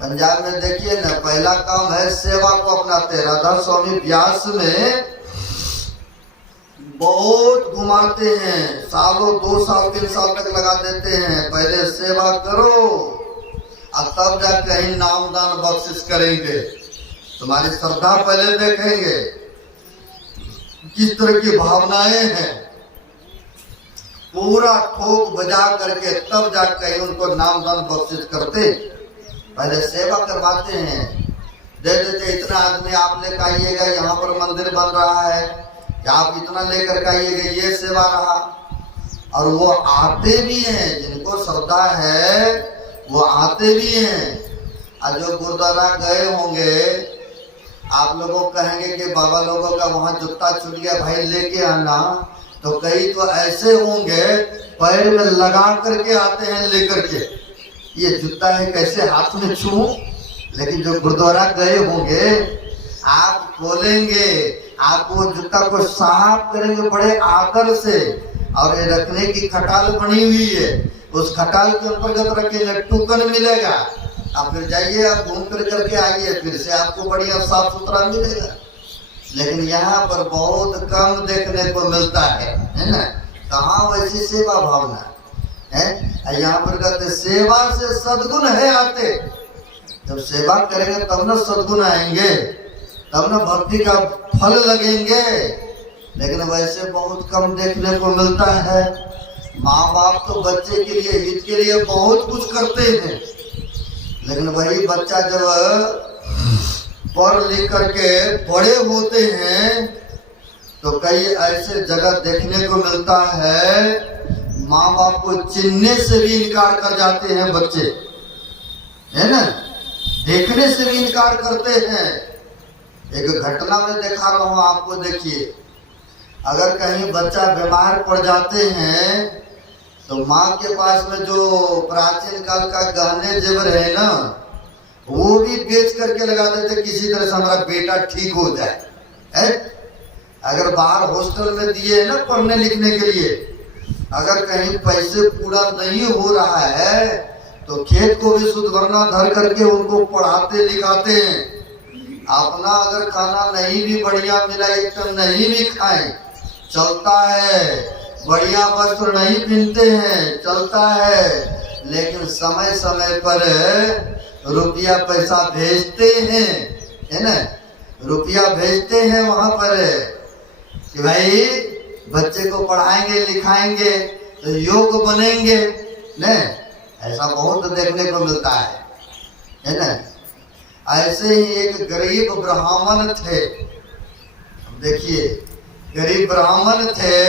पंजाब में देखिए ना, पहला काम है सेवा को अपनाते। राधा स्वामी व्यास में बहुत घुमाते हैं, सालों 2 साल 3 साल तक लगा देते हैं, पहले सेवा करो और तब जा कहीं नाम दान बख्शिश करेंगे, तुम्हारी श्रद्धा पहले देखेंगे किस तरह की भावनाएं हैं, पूरा ठोक बजा करके तब जा कहीं उनको नाम दान बख्शिश करते। पहले सेवा करवाते हैं, दे देते इतना आदमी आप लेकर आइएगा, यहाँ पर मंदिर बन रहा है, आप इतना लेकर आइएगा, ये सेवा रहा। और वो आते भी हैं, जिनको श्रद्धा है वो आते भी हैं। और जो गुरुद्वारा गए होंगे, आप लोगों कहेंगे कि बाबा लोगों का वहाँ जूता छूट गया भाई लेके आना, तो कई तो ऐसे होंगे पैर में लगा करके आते हैं लेकर के, ये जूता है कैसे हाथ में छूं। लेकिन जो गुरुद्वारा गए होंगे, आप खोलेंगे, आप वो जूता को साफ करेंगे बड़े आदर से, और ये रखने की खटाल बनी हुई है, उस खटाल के अंतर्गत रखेंगे, टोकन मिलेगा, आप फिर जाइए, आप घूम फिर करके आइए, फिर से आपको बढ़िया साफ सुथरा मिलेगा। लेकिन यहाँ पर बहुत कम देखने को मिलता है ना। कहाँ वैसी सेवा भावना है। यहाँ पर कहते सेवा से सद्गुण है आते, जब सेवा करेंगे तब ना सद्गुण आएंगे, तब ना भक्ति का फल लगेंगे। लेकिन वैसे बहुत कम देखने को मिलता है। माँ बाप तो बच्चे के लिए, हित के लिए बहुत कुछ करते हैं, लेकिन वही बच्चा जब पढ़ लिख करके बड़े होते हैं तो कई ऐसे जगह देखने को मिलता है, माँ बाप को चिन्हने से भी इनकार कर जाते हैं बच्चे, है ना, देखने से भी इनकार करते हैं। एक घटना में देखा रहा हूँ आपको, देखिए, अगर कहीं बच्चा बीमार पड़ जाते हैं तो माँ के पास में जो प्राचीन काल का गहने जेवर है ना, वो भी बेच करके लगा देते, किसी तरह से हमारा बेटा ठीक हो जाए, है? अगर बाहर हॉस्टल में दिए ना पढ़ने लिखने के लिए, अगर कहीं पैसे पूरा नहीं हो रहा है तो खेत को भी शुद्ध भरना धर करके उनको पढ़ाते लिखाते हैं। अपना अगर खाना नहीं भी बढ़िया मिला, एक टाइम नहीं भी खाए चलता है, बढ़िया वस्त्र नहीं पहनते हैं चलता है, लेकिन समय समय पर रुपया पैसा भेजते हैं, है ना, रुपया भेजते हैं वहां पर कि भाई बच्चे को पढ़ाएंगे लिखाएंगे तो योग बनेंगे, न ऐसा बहुत देखने को मिलता है ना। ऐसे ही एक गरीब ब्राह्मण थे, देखिए गरीब ब्राह्मण थे,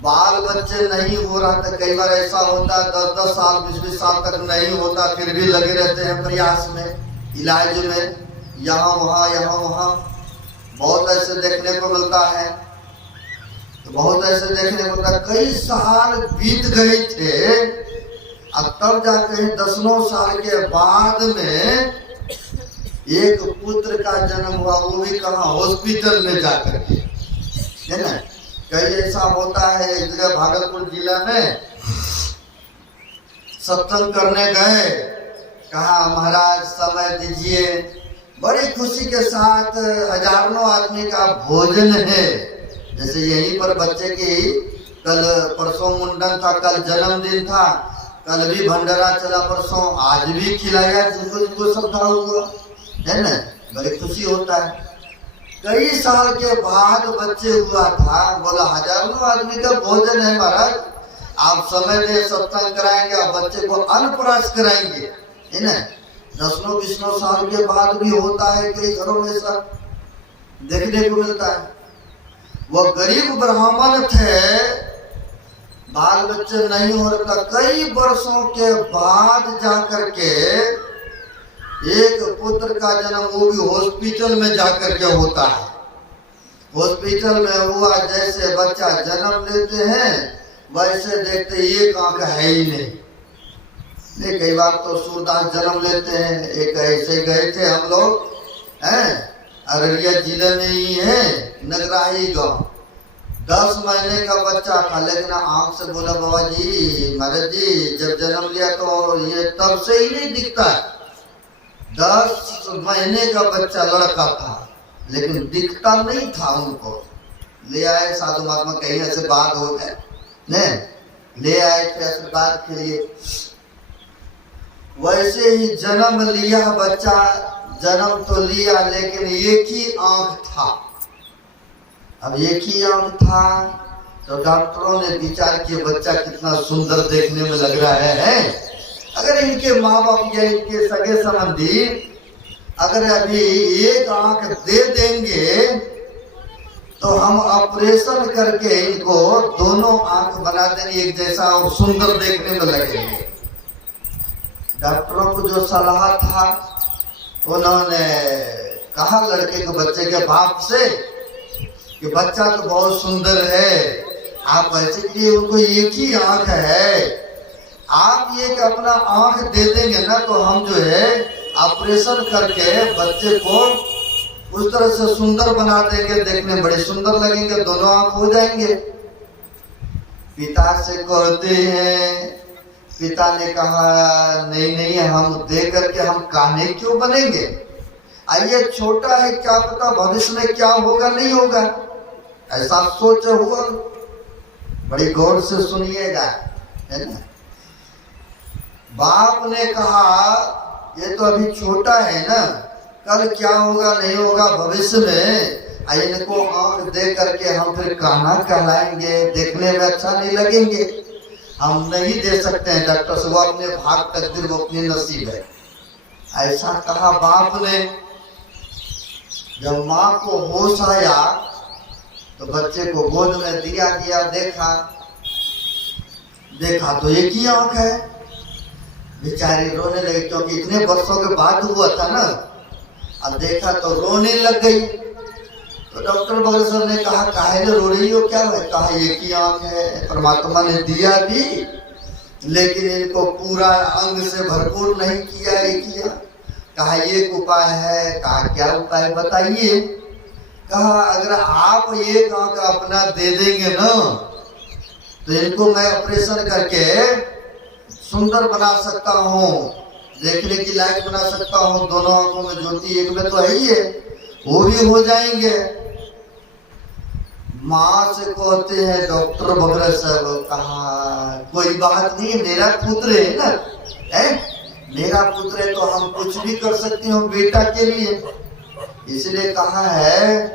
बाल बच्चे नहीं हो रहा था, कई बार ऐसा होता है 10-10 साल 20-20 साल तक नहीं होता, फिर भी लगे रहते हैं प्रयास में, इलाज में, यहाँ वहाँ बहुत ऐसे देखने को मिलता है। तो बहुत ऐसे देखने को मिलता है, कई साल बीत गए थे, अब तब जाके 10 साल के बाद में एक पुत्र का जन्म हुआ, वो भी कहाँ, हॉस्पिटल में जाकर के, है ना। कई ऐसा होता है, एक जगह भागलपुर जिला में सत्संग करने गए, कहा महाराज समय दीजिए। बड़ी खुशी के साथ हजारों आदमी का भोजन है। जैसे यहीं पर बच्चे की कल परसों मुंडन था, कल जन्मदिन था, कल भी भंडारा चला, परसों आज भी खिलाया जिनको जिनको श्रद्धा हुआ है ना, बड़ी खुशी होता है। कई साल के बाद बच्चे हुआ था, बोला हजारों आदमी का भोजन है महाराज, आप समय दे सत्संग कराएंगे, आप बच्चे को अन्नप्राश कराएंगे, है ना। 10-20 साल के बाद भी होता है कई घरों में, सब देखने को मिलता है। वो गरीब ब्राह्मण थे, बाल बच्चे नहीं हो रहा था, कई वर्षों के बाद जाकर के एक पुत्र का जन्म, वो भी हॉस्पिटल में जाकर के होता है। हॉस्पिटल में हुआ, जैसे बच्चा जन्म लेते हैं वैसे देखते एक आंख है ही नहीं। कई बार तो सूरदास जन्म लेते हैं। एक ऐसे गए थे हम लोग, हैं अररिया जिले में ही है, नगराही गांव। 10 महीने का बच्चा था, लेकिन आंख से बोला बाबा जी महाराज जी जब जन्म लिया तो ये तब से ही नहीं दिखता है। 10 महीने का बच्चा लड़का था, लेकिन दिखता नहीं था उनको। ले आए साधु महात्मा, कहीं ऐसे बात हो गए ने, ले आए थे आशीर्वाद के लिए। वैसे ही जन्म लिया बच्चा, जन्म तो लिया लेकिन एक ही आंख था। अब एक ही आंख था तो डॉक्टरों ने विचार किया बच्चा कितना सुंदर देखने में लग रहा है। अगर इनके माँ बाप या इनके सगे संबंधी अगर अभी एक आंख दे देंगे तो हम ऑपरेशन करके इनको दोनों आंख बना देंगे एक जैसा और सुंदर देखने में लगेंगे। डॉक्टरों को जो सलाह था उन्होंने कहा लड़के को बच्चे के बाप से कि बच्चा तो बहुत सुंदर है, आप ऐसे कि उनको एक ही आंख है, आप ये कि अपना आंख दे देंगे ना तो हम जो है ऑपरेशन करके बच्चे को उस तरह से सुंदर बना देंगे, देखने में बड़े सुंदर लगेंगे, दोनों आंख हो जाएंगे। पिता से कहते हैं, पिता ने कहा नहीं नहीं हम दे करके हम कान्हे क्यों बनेंगे, आइए छोटा है क्या पता भविष्य में क्या होगा नहीं होगा, ऐसा सोच हुआ। बड़ी गौर से सुनिएगा, है ना। बाप ने कहा ये तो अभी छोटा है ना, कल क्या होगा नहीं होगा भविष्य में, इनको आंख दे करके हम फिर कान्हा कहलाएंगे, देखने में अच्छा नहीं लगेंगे, हम नहीं दे सकते हैं डॉक्टर से, वो अपने भाग तकदीर, वो अपनी नसीब है। ऐसा कहा बाप ने। जब माँ को होश आया तो बच्चे को गोद में दिया गया, देखा तो एक ही आंख है। बेचारी रोने लगी, क्योंकि इतने वर्षों के बाद हुआ था ना, अब देखा तो रोने लग गई। तो डॉक्टर बगल ने कहा काहे रो रही हो, क्या है, कहा एक ही आंख है, परमात्मा ने दिया भी लेकिन इनको पूरा अंग से भरपूर नहीं किया, एक ही। कहा एक उपाय है, कहा क्या उपाय बताइए। कहा अगर आप एक आंख अपना दे देंगे ना तो इनको मैं ऑपरेशन करके सुंदर बना सकता हूँ, देखने की लायक बना सकता हूँ, दोनों आंखों में ज्योति एक में तो है ही है, वो भी हो जाएंगे। माँ से कहते हैं डॉक्टर वगैरह सब, कहा कोई बात नहीं, मेरा पुत्र है ना, है मेरा पुत्र है तो हम कुछ भी कर सकते हो बेटा के लिए। इसलिए कहा है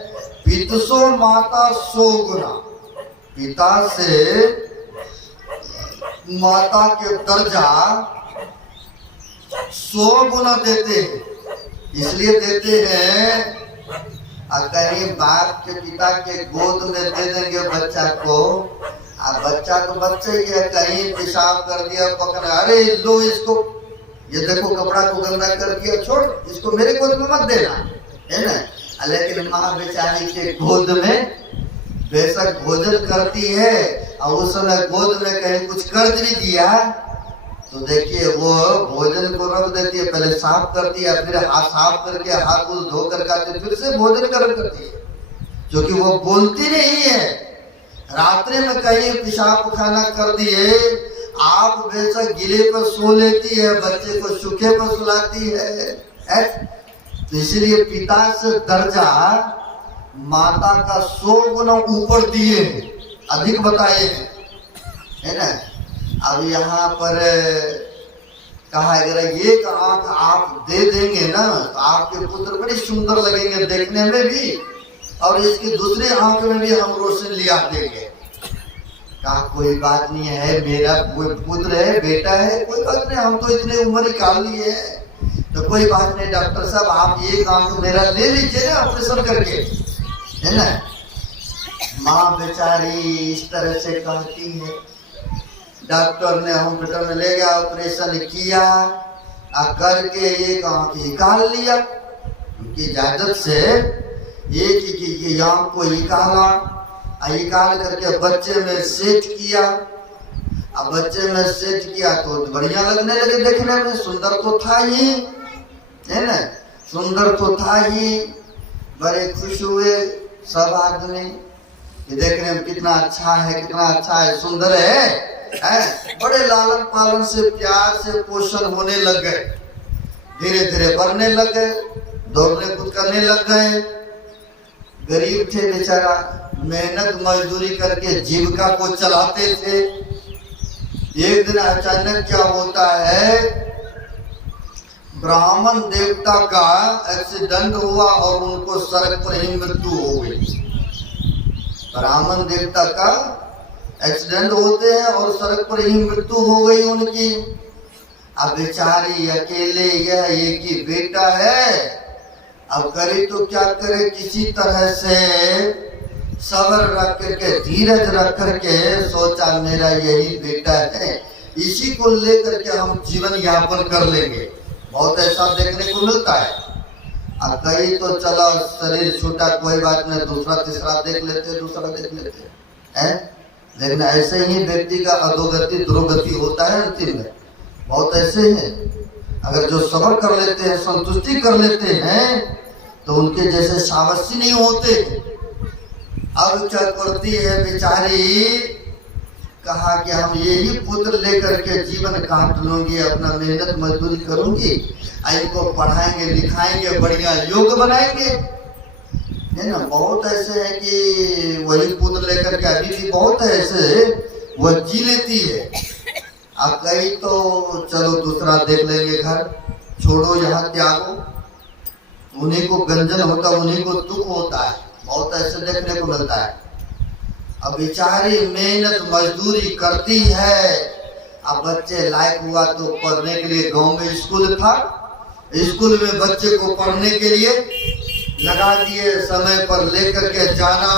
पितसो माता सो गुना, पिता से माता के दर्जा 100 गुना देते हैं। इसलिए देते हैं कहीं बाप के पिता के गोद में दे देंगे बच्चा को, बच्चा तो बच्चा ही है, कहीं पेशाब कर दिया पकड़, अरे लो इसको, ये देखो कपड़ा को गंदा कर दिया, छोड़ इसको मेरे गोद में मत देना, है ना। लेकिन माँ बेचारी के गोद में बेशक भोजन करती है और उस समय गोद में कहीं कुछ कर भी दिया तो देखिए वो भोजन को रख देती है, पहले साफ करती है, फिर हाथ साफ करके हाथ धो कर खाते, फिर से भोजन गर्म करती है, क्योंकि वो बोलती नहीं है। रात्रि में कहीं पेशाब खाना कर दिए आप बेशक गिले पर सो लेती है, बच्चे को सूखे पर सुलाती है? तो इसलिए पिता से दर्जा माता का 100 गुना ऊपर दिए हैं, अधिक बताए हैं, है ना। अब यहाँ पर कहा अगर एक आंख आप दे देंगे ना तो आपके पुत्र बड़ी सुंदर लगेंगे देखने में भी, और इसकी दूसरी आंख में भी हम रोशनी लिया देंगे। कहा कोई बात नहीं है, मेरा पुत्र है, बेटा है, कोई बात नहीं, हम तो इतने उम्र निकाल लिए है, तो कोई बात नहीं डॉक्टर साहब, आप एक आंख मेरा ले लीजिए ना ऑपरेशन करके, है ना। माँ बेचारी इस तरह से कहती है। डॉक्टर ने हॉस्पिटल में ले गया, ऑपरेशन किया, करके एक आंख निकाल लिया, उनकी इजाजत से एक ही आंख को निकाला, निकाल करके बच्चे में सेट किया। अब बच्चे में सेट किया तो बढ़िया लगने लगे देखने में, सुंदर तो था ही, है ना, सुंदर तो था ही। बड़े खुश हुए सब आदमी कि देखने में कितना अच्छा है, कितना अच्छा है, सुंदर है। बड़े लालन पालन से प्यार से पोषण होने लग गए, धीरे धीरे बढ़ने लग गए, दौड़ने कूद करने लग गए। गरीब थे बेचारा, मेहनत मजदूरी करके जीविका को चलाते थे। एक दिन अचानक क्या होता है, ब्राह्मण देवता का एक्सीडेंट हुआ और उनको सड़क पर ही मृत्यु हो गई। ब्राह्मण देवता का एक्सीडेंट होते हैं और सड़क पर ही मृत्यु हो गई उनकी। अब बेचारी अकेले, यह एक ही बेटा है, अब करे तो क्या करे, किसी तरह से सब्र रख करके, धीरज रख करके सोचा मेरा यही बेटा है, इसी को लेकर के हम जीवन यापन कर लेंगे। बहुत ऐसा देखने को मिलता है। अब कहीं तो चलो शरीर छूटा, कोई बात नहीं, दूसरा तीसरा देख लेते, दूसरा देख लेते हैं, लेकिन ऐसे ही व्यक्ति का अधोगति दुर्गति होता है अंतिम में। बहुत ऐसे हैं, अगर जो सब्र कर लेते हैं, संतुष्टि कर लेते हैं, तो उनके जैसे सावसी नहीं होते। अब क्या करती है बेचारी, कहा कि हम यही पुत्र लेकर के जीवन काट लूंगी, अपना मेहनत मजदूरी करूंगी, इनको पढ़ाएंगे लिखाएंगे, बढ़िया योग बनाएंगे, है ना। बहुत ऐसे है कि वही पुत्र लेकर के, अभी भी बहुत ऐसे वह जी लेती है। अब कहीं तो चलो दूसरा देख लेंगे, घर छोड़ो, यहाँ त्यागो, उन्हीं को गंजन होता, उन्हीं को दुख होता है। बहुत ऐसे देखने को मिलता है। अब बेचारी मेहनत मजदूरी करती है। अब बच्चे लायक हुआ तो पढ़ने के लिए, गांव में स्कूल था, स्कूल में बच्चे को पढ़ने के लिए लगा दिए, समय पर लेकर के जाना,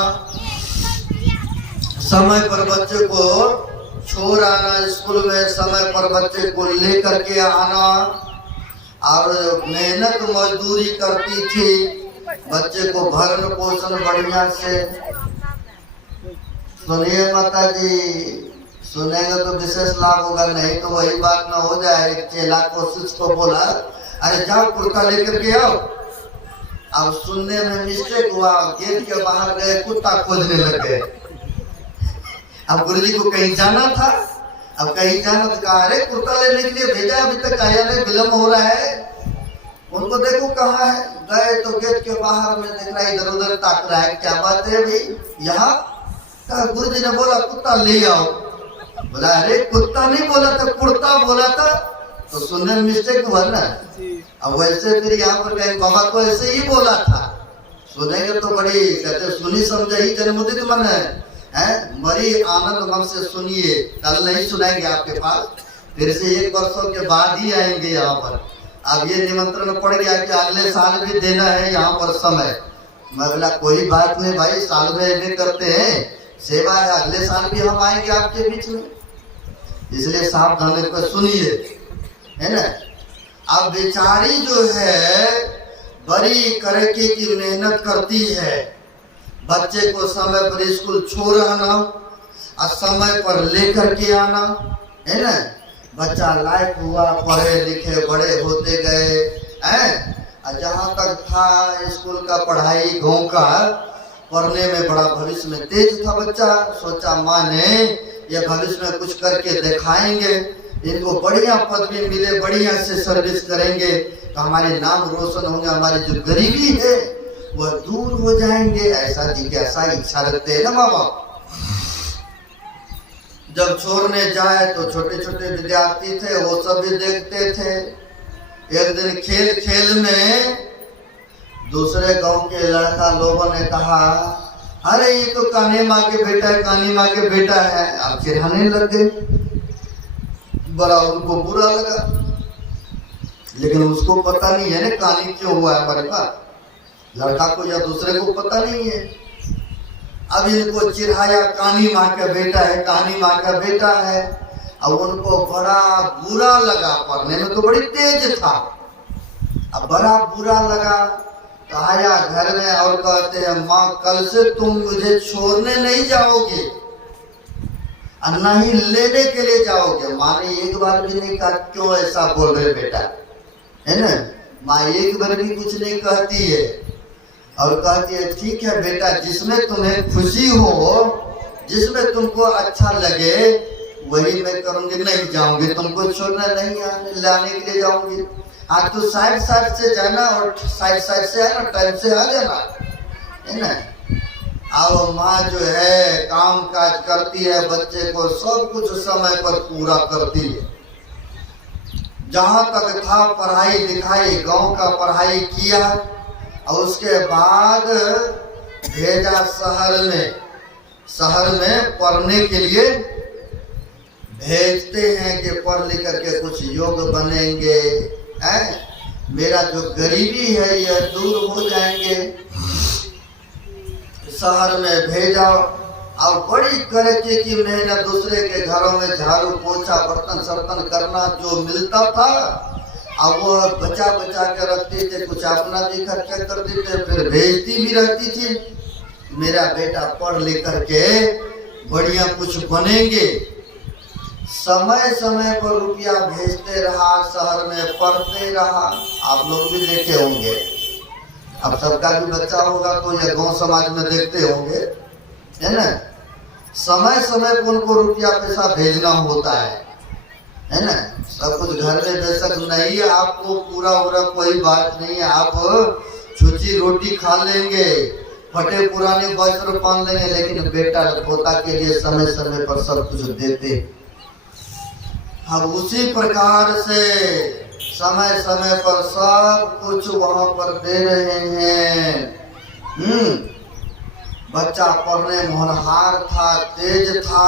समय पर बच्चे को छोड़ आना, स्कूल में समय पर बच्चे को लेकर के आना, और मेहनत मजदूरी करती थी, बच्चे को भरण पोषण बढ़िया से। सुनिए माता जी, सुनेंगे तो विशेष लाभ होगा, नहीं तो वही बात ना हो जाए। एक चेला कोशिश को बोला, अरे जाओ कुर्ता लेकर के आओ। अब सुनने में मिस्टेक हुआ, गेट के बाहर गए, कुत्ता खोजने लग गए। अब गुरुजी को कहीं जाना था, अब कहीं जाना तो कहा अरे कुर्ता लेने के लिए भेजा, अभी तक कार्यालय विलम्ब हो रहा है। उनको देखो कहाँ है, गए तो गेट के बाहर में देख रहा, इधर उधर ताक रहा है, क्या बात है भाई यहाँ? गुरुजी ने बोला कुत्ता ले आओ। बोला अरे कुत्ता नहीं बोला था, कुर्ता बोला था, तो सुनने में मिस्टेक हुआ ना। अब वैसे फिर यहाँ पर कहीं बाबा को ऐसे ही बोला था, सुनेंगे तो बड़ी कहते सुनी समझे ही जन्मदिन मन है, बड़ी आनंद मन से सुनिए। कल नहीं सुनाएंगे आपके पास, फिर से 1 वर्षों के बाद ही आएंगे यहाँ पर। अब ये निमंत्रण पड़ गया कि अगले साल भी देना है यहाँ पर समय। मैं बोला कोई बात नहीं भाई, साल में भी करते हैं, सेवा है, अगले साल भी हम आएंगे आपके बीच में, इसलिए सावधानी को सुनिए, है ना। अब बेचारी जो है बड़ी करके की मेहनत करती है, बच्चे को समय पर स्कूल छोड़ आना और समय पर लेकर के आना, है ना। बच्चा लायक हुआ, पढ़े लिखे बड़े होते गए हैं। जहाँ तक था स्कूल का पढ़ाई, गांव का पढ़ने में बड़ा भविष्य में तेज था बच्चा। सोचा माँ ने ये भविष्य में कुछ करके दिखाएंगे, इनको बढ़िया पदवी मिले, बढ़िया से सर्विस करेंगे तो हमारे नाम रोशन होंगे, हमारी जो गरीबी है वह दूर हो जाएंगे। ऐसा जिज्ञासा इच्छा रखते हैं ना माँ बाप। जब छोड़ने जाए तो छोटे छोटे विद्यार्थी थे, वो सब भी देखते थे। एक दिन खेल खेल में दूसरे गांव के लड़का लोगों ने कहा, अरे ये तो कानी माँ के बेटा है, कानी माँ के बेटा है। अब चिढ़ाने लग गए, बड़ा उनको बुरा लगा, लेकिन उसको पता नहीं है ना कानी क्यों हुआ है हमारे पास, लड़का को या दूसरे को पता नहीं है। अब इनको चिढ़ाया, कानी माँ का बेटा है, कानी माँ का बेटा है। अब उनको बड़ा बुरा लगा, पढ़ने में तो बड़ी तेज था, अब बड़ा बुरा लगा। तो आया घर में और कहते हैं, माँ कल से तुम मुझे छोड़ने नहीं जाओगे और न ही लेने के लिए जाओगे। माँ ने एक बार भी नहीं कहा क्यों ऐसा बोल रहे बेटा, है ना। माँ एक बार भी कुछ नहीं कहती है और कहती है ठीक है बेटा, जिसमें तुम्हें खुशी हो, जिसमें तुमको अच्छा लगे वही मैं करूंगी, नहीं जाऊंगी तुमको छोड़ना, नहीं लाने के लिए जाऊंगी। हाँ तो साइड साइड से जाना और साइड साइड से आना, टाइम से आ जाना, है ना। अब माँ जो है काम काज करती है, बच्चे को सब कुछ समय पर पूरा करती है। जहाँ तक था पढ़ाई लिखाई, गांव का पढ़ाई किया और उसके बाद भेजा शहर में पढ़ने के लिए भेजते हैं कि पढ़ लिख करके कुछ योग बनेंगे, मेरा जो गरीबी है यह दूर हो जाएंगे। शहर में भेजा और बड़ी करके की मेहनत, दूसरे के घरों में झाड़ू पोछा बर्तन सर्तन करना, जो मिलता था अब वो बचा बचा के रखते थे, कुछ अपना भी खर्चा कर देते, फिर भेजती भी रहती थी, मेरा बेटा पढ़ लिख करके बढ़िया कुछ बनेंगे। समय समय पर रुपया भेजते रहा, शहर में पढ़ते रहा। आप लोग भी देखे होंगे, अब सबका भी बच्चा होगा तो यह गांव समाज में देखते होंगे, है ना। समय समय पर उनको रुपया पैसा भेजना होता है ना। सब कुछ घर में बेशक नहीं है, आपको पूरा पूरा कोई बात नहीं है, आप छुची रोटी खा लेंगे, फटे पुराने वस्त्र पहन लेंगे, लेकिन बेटा पोता के लिए समय समय पर सब कुछ देते। हम उसी प्रकार से समय समय पर सब कुछ वहां पर दे रहे हैं। बच्चा पढ़ने में होनहार था, तेज था,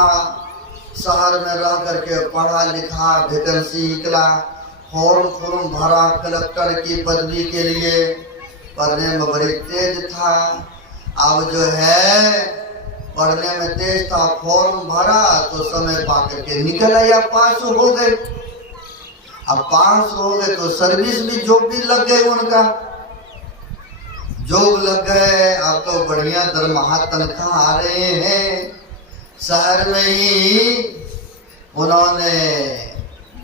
शहर में रह करके पढ़ा लिखा, वैकेंसी निकला, फॉर्म भरा कलेक्टर की पदवी के लिए, पढ़ने में बड़ी तेज था। अब जो है पढ़ने में तेज था, फॉर्म भरा तो समय पा करके निकल आया, पास हो गए। अब पास हो गए तो सर्विस भी, जॉब भी लग गए, उनका जॉब लग गए। अब तो बढ़िया दरमाहा तनख्वाह आ रहे हैं। शहर में ही उन्होंने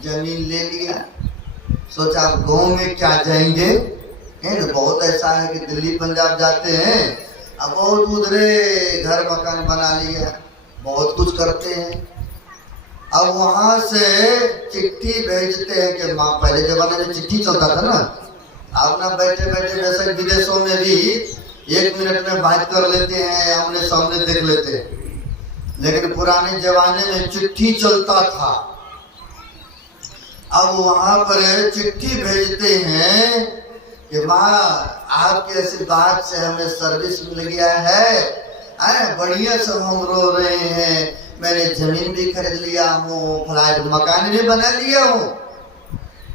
जमीन ले लिया, सोचा अब गाँव में क्या जाएंगे, है ना। बहुत ऐसा है कि दिल्ली पंजाब जाते हैं, अब बहुत उधरे घर मकान बना लिया, बहुत कुछ करते हैं। अब वहां से चिट्ठी भेजते हैं कि माँ, पहले जमाने में चिट्ठी चलता था ना, अब ना बैठे बैठे वैसे विदेशों में भी 1 मिनट में बात कर लेते हैं, आमने सामने देख लेते हैं, लेकिन पुराने जमाने में चिट्ठी चलता था। अब वहां पर चिट्ठी भेजते हैं कि माँ आपके ऐसी बात से हमें सर्विस मिल गया है, बढ़िया सब हम रो रहे हैं, मैंने जमीन भी खरीद लिया हूँ, फ्लैट मकान भी बना लिया हूँ।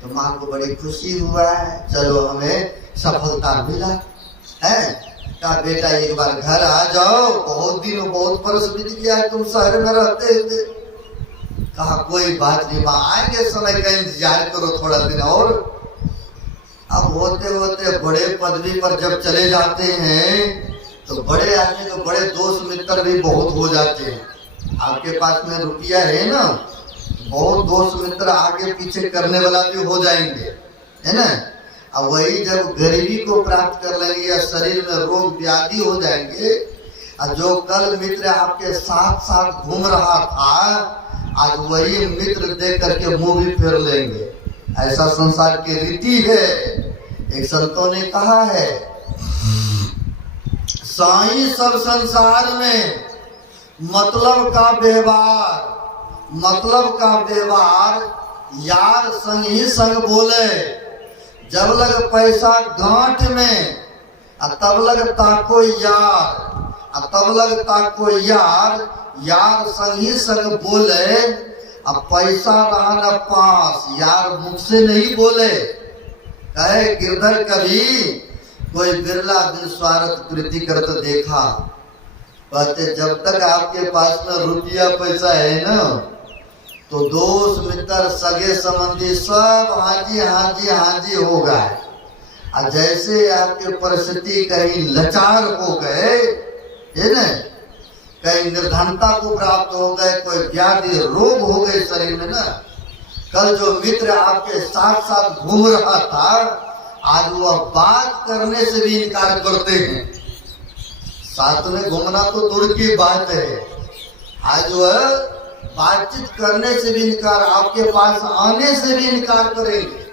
तो माँ को बड़ी खुशी हुआ है, चलो हमें सफलता मिला है। कहा बेटा एक बार घर आ जाओ, बहुत दिन बहुत बरस बीत गया है तुम शहर में रहते हुए। कहा कोई बात नहीं माँ, आएंगे, समय का इंतजार करो थोड़ा दिन और। अब होते होते बड़े पदवी पर जब चले जाते हैं तो बड़े आदमी, तो बड़े दोस्त मित्र भी बहुत हो जाते हैं। आपके पास में रुपया है ना, बहुत दोस्त मित्र आगे पीछे करने वाला भी हो जाएंगे, है ना। अब वही जब गरीबी को प्राप्त कर लेंगे या शरीर में रोग व्याधि हो जाएंगे और जो कल मित्र आपके साथ साथ घूम रहा था, आज वही मित्र देख करके मुंह भी फेर लेंगे। ऐसा संसार की रीति है। एक संतों ने कहा है, साईं सब संसार में मतलब का व्यवहार यार संग ही संग बोले। जब लग पैसा गांठ में तब लगता कोई यार, तब लगता कोई यार संग ही संग बोले। अब पैसा रहा न पास, यार मुख से नहीं बोले। कहे गिरधर कभी, कोई बिरला बिन स्वार्थ प्रीति करते देखा। कहते जब तक आपके पास में रुपया पैसा है ना, तो दोस्त मित्र सगे संबंधी सब हाजी हाजी हाजी हो गए। और जैसे आपके परिस्थिति कहीं लाचार हो गए है ना, कहीं निर्धनता को प्राप्त हो गए, कोई व्याधि रोग हो गए शरीर में ना, कल जो मित्र आपके साथ साथ घूम रहा था, आज वह बात करने से भी इनकार करते हैं। साथ में घूमना तो दूर की बात है, आज वह बातचीत करने से भी इनकार, आपके पास आने से भी इनकार करेंगे।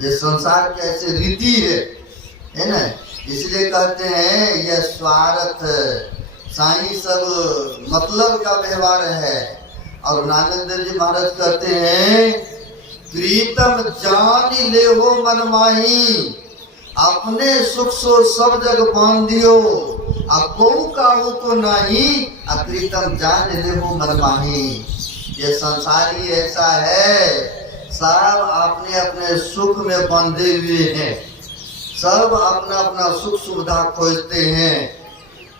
ये संसार की ऐसी रीति है ना। इसलिए कहते हैं यह स्वार्थ साईं सब मतलब का व्यवहार है। और नानक देव जी महाराज कहते हैं, प्रीतम जान ले हो मन माही, अपने सुख सो सब जग बांधियो। अब को काहू तो नहीं, प्रीतम जान ले हो मन माही। ये संसार ही ऐसा है, सब अपने अपने सुख में बंधे हुए हैं, सब अपना अपना सुख सुविधा खोजते हैं।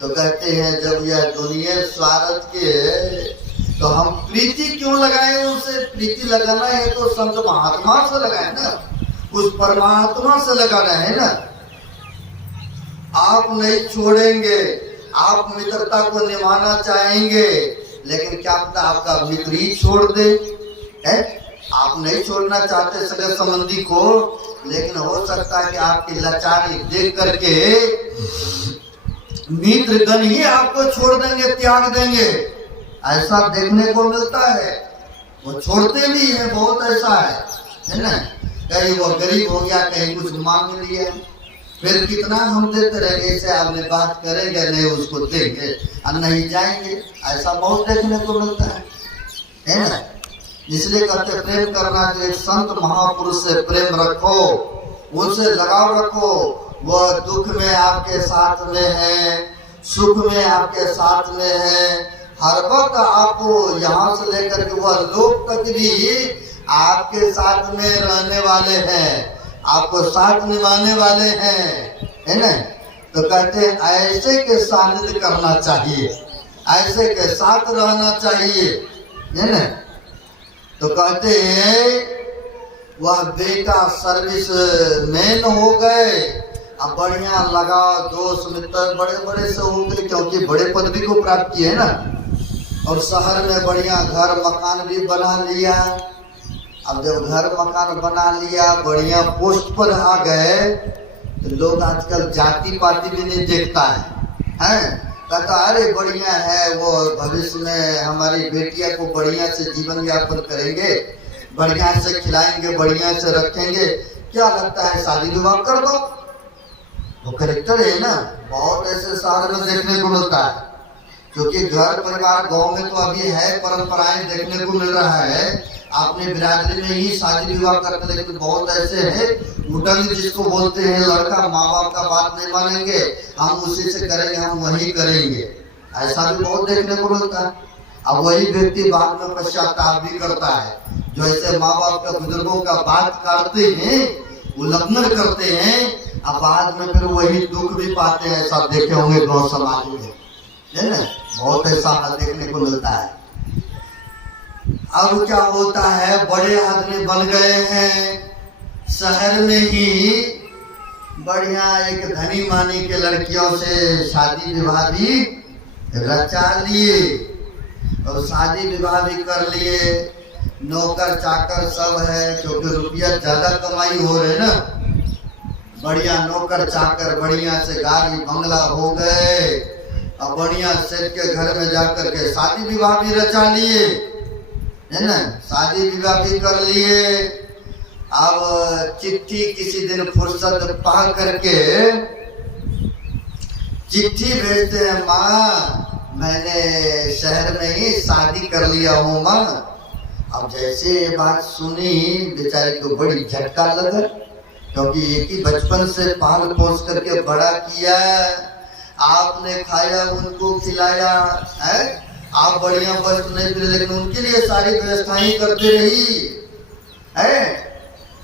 तो कहते हैं जब यह दुनिया स्वार्थ के है, तो हम प्रीति क्यों लगाएं उनसे? प्रीति लगाना है तो संत महात्मा से लगाए ना, उस परमात्मा से लगाना है ना। आप नहीं छोड़ेंगे, आप मित्रता को निभाना चाहेंगे, लेकिन क्या पता आपका मित्र ही छोड़ दे है? आप नहीं छोड़ना चाहते सगे संबंधी को, लेकिन हो सकता है कि आपकी लाचारी देख करके मित्रगण ही आपको छोड़ देंगे, त्याग देंगे। ऐसा देखने को मिलता है। वो छोड़ते भी है, बहुत ऐसा है ना। कहीं वो गरीब हो गया, कहीं कुछ मांग लिया, फिर कितना हम देते रहेंगे, इसे आपने बात करेंगे नहीं, उसको देंगे और नहीं जाएंगे। ऐसा बहुत देखने को मिलता है ना। इसलिए कहते प्रेम करना चाहिए, संत महापुरुष से प्रेम रखो, उनसे लगाव रखो। वह दुख में आपके साथ में है, सुख में आपके साथ में है। हर वक्त आपको यहाँ से लेकर के वह लोग तक भी आपके साथ में रहने वाले हैं, आपको साथ निभाने वाले हैं, है ना। तो कहते हैं ऐसे के सानिध्य करना चाहिए, ऐसे के साथ रहना चाहिए, है ना। तो कहते हैं वह बेटा सर्विस मैन हो गए, अब बढ़िया लगा, दोस्त मित्र बड़े बड़े से हो गए, क्योंकि बड़े पदवी को प्राप्त किए ना। और शहर में बढ़िया घर मकान भी बना लिया। अब जब घर मकान बना लिया, बढ़िया पोस्ट पर आ गए, तो लोग आजकल जाति पाति भी नहीं देखता है। कहता अरे बढ़िया है, वो भविष्य में हमारी बेटिया को बढ़िया से जीवन यापन करेंगे, बढ़िया से खिलाएंगे, बढ़िया से रखेंगे, क्या लगता है शादी विवाह कर दो। वो करेक्टर है ना, बहुत ऐसे शहर में देखने को मिलता है। क्योंकि घर परिवार गांव में तो अभी है, परंपराएं देखने को मिल रहा है, आपने बिरादरी में ही शादी विवाह करते, लेकिन बहुत ऐसे हैं उडंग जिसको बोलते हैं, लड़का माँ बाप का बात नहीं मानेंगे, हम उसी से करेंगे, हम वही करेंगे। ऐसा भी बहुत देखने को मिलता है। अब वही व्यक्ति बाद में पश्चाताप भी करता है, जो ऐसे माँ बाप का बुजुर्गों का बात काटते हैं, उल्लंघन करते हैं, अब बाद में फिर वही दुख भी पाते हैं। ऐसा देखे होंगे गाँव समाज में, है ना, बहुत ऐसा देखने को मिलता है। अब क्या होता है, बड़े आदमी बन गए हैं, शहर में ही बढ़िया एक धनी मानी के लड़कियों से शादी विवाह भी रचा लिए, और शादी विवाह भी कर लिए, नौकर चाकर सब है, क्योंकि रुपया ज्यादा कमाई हो रहे ना। बढ़िया नौकर चाकर, बढ़िया से गाड़ी बंगला हो गए, अब बढ़िया सेठ के घर में जाकर के शादी विवाह भी रचा लिए, है ना, शादी विवाह भी कर लिए। अब चिट्ठी किसी दिन फुर्सत पा करके चिट्ठी भेजते हैं, माँ मैंने शहर में ही शादी कर लिया हूँ माँ। अब जैसे ये बात सुनी बेचारे को बड़ी झटका लगा, क्योंकि एक ही बचपन से पाल पोस करके बड़ा किया, आपने खाया उनको खिलाया है, आप बढ़िया वस्त्र नहीं मिले लेकिन उनके लिए सारी व्यवस्थाएं करते रही है।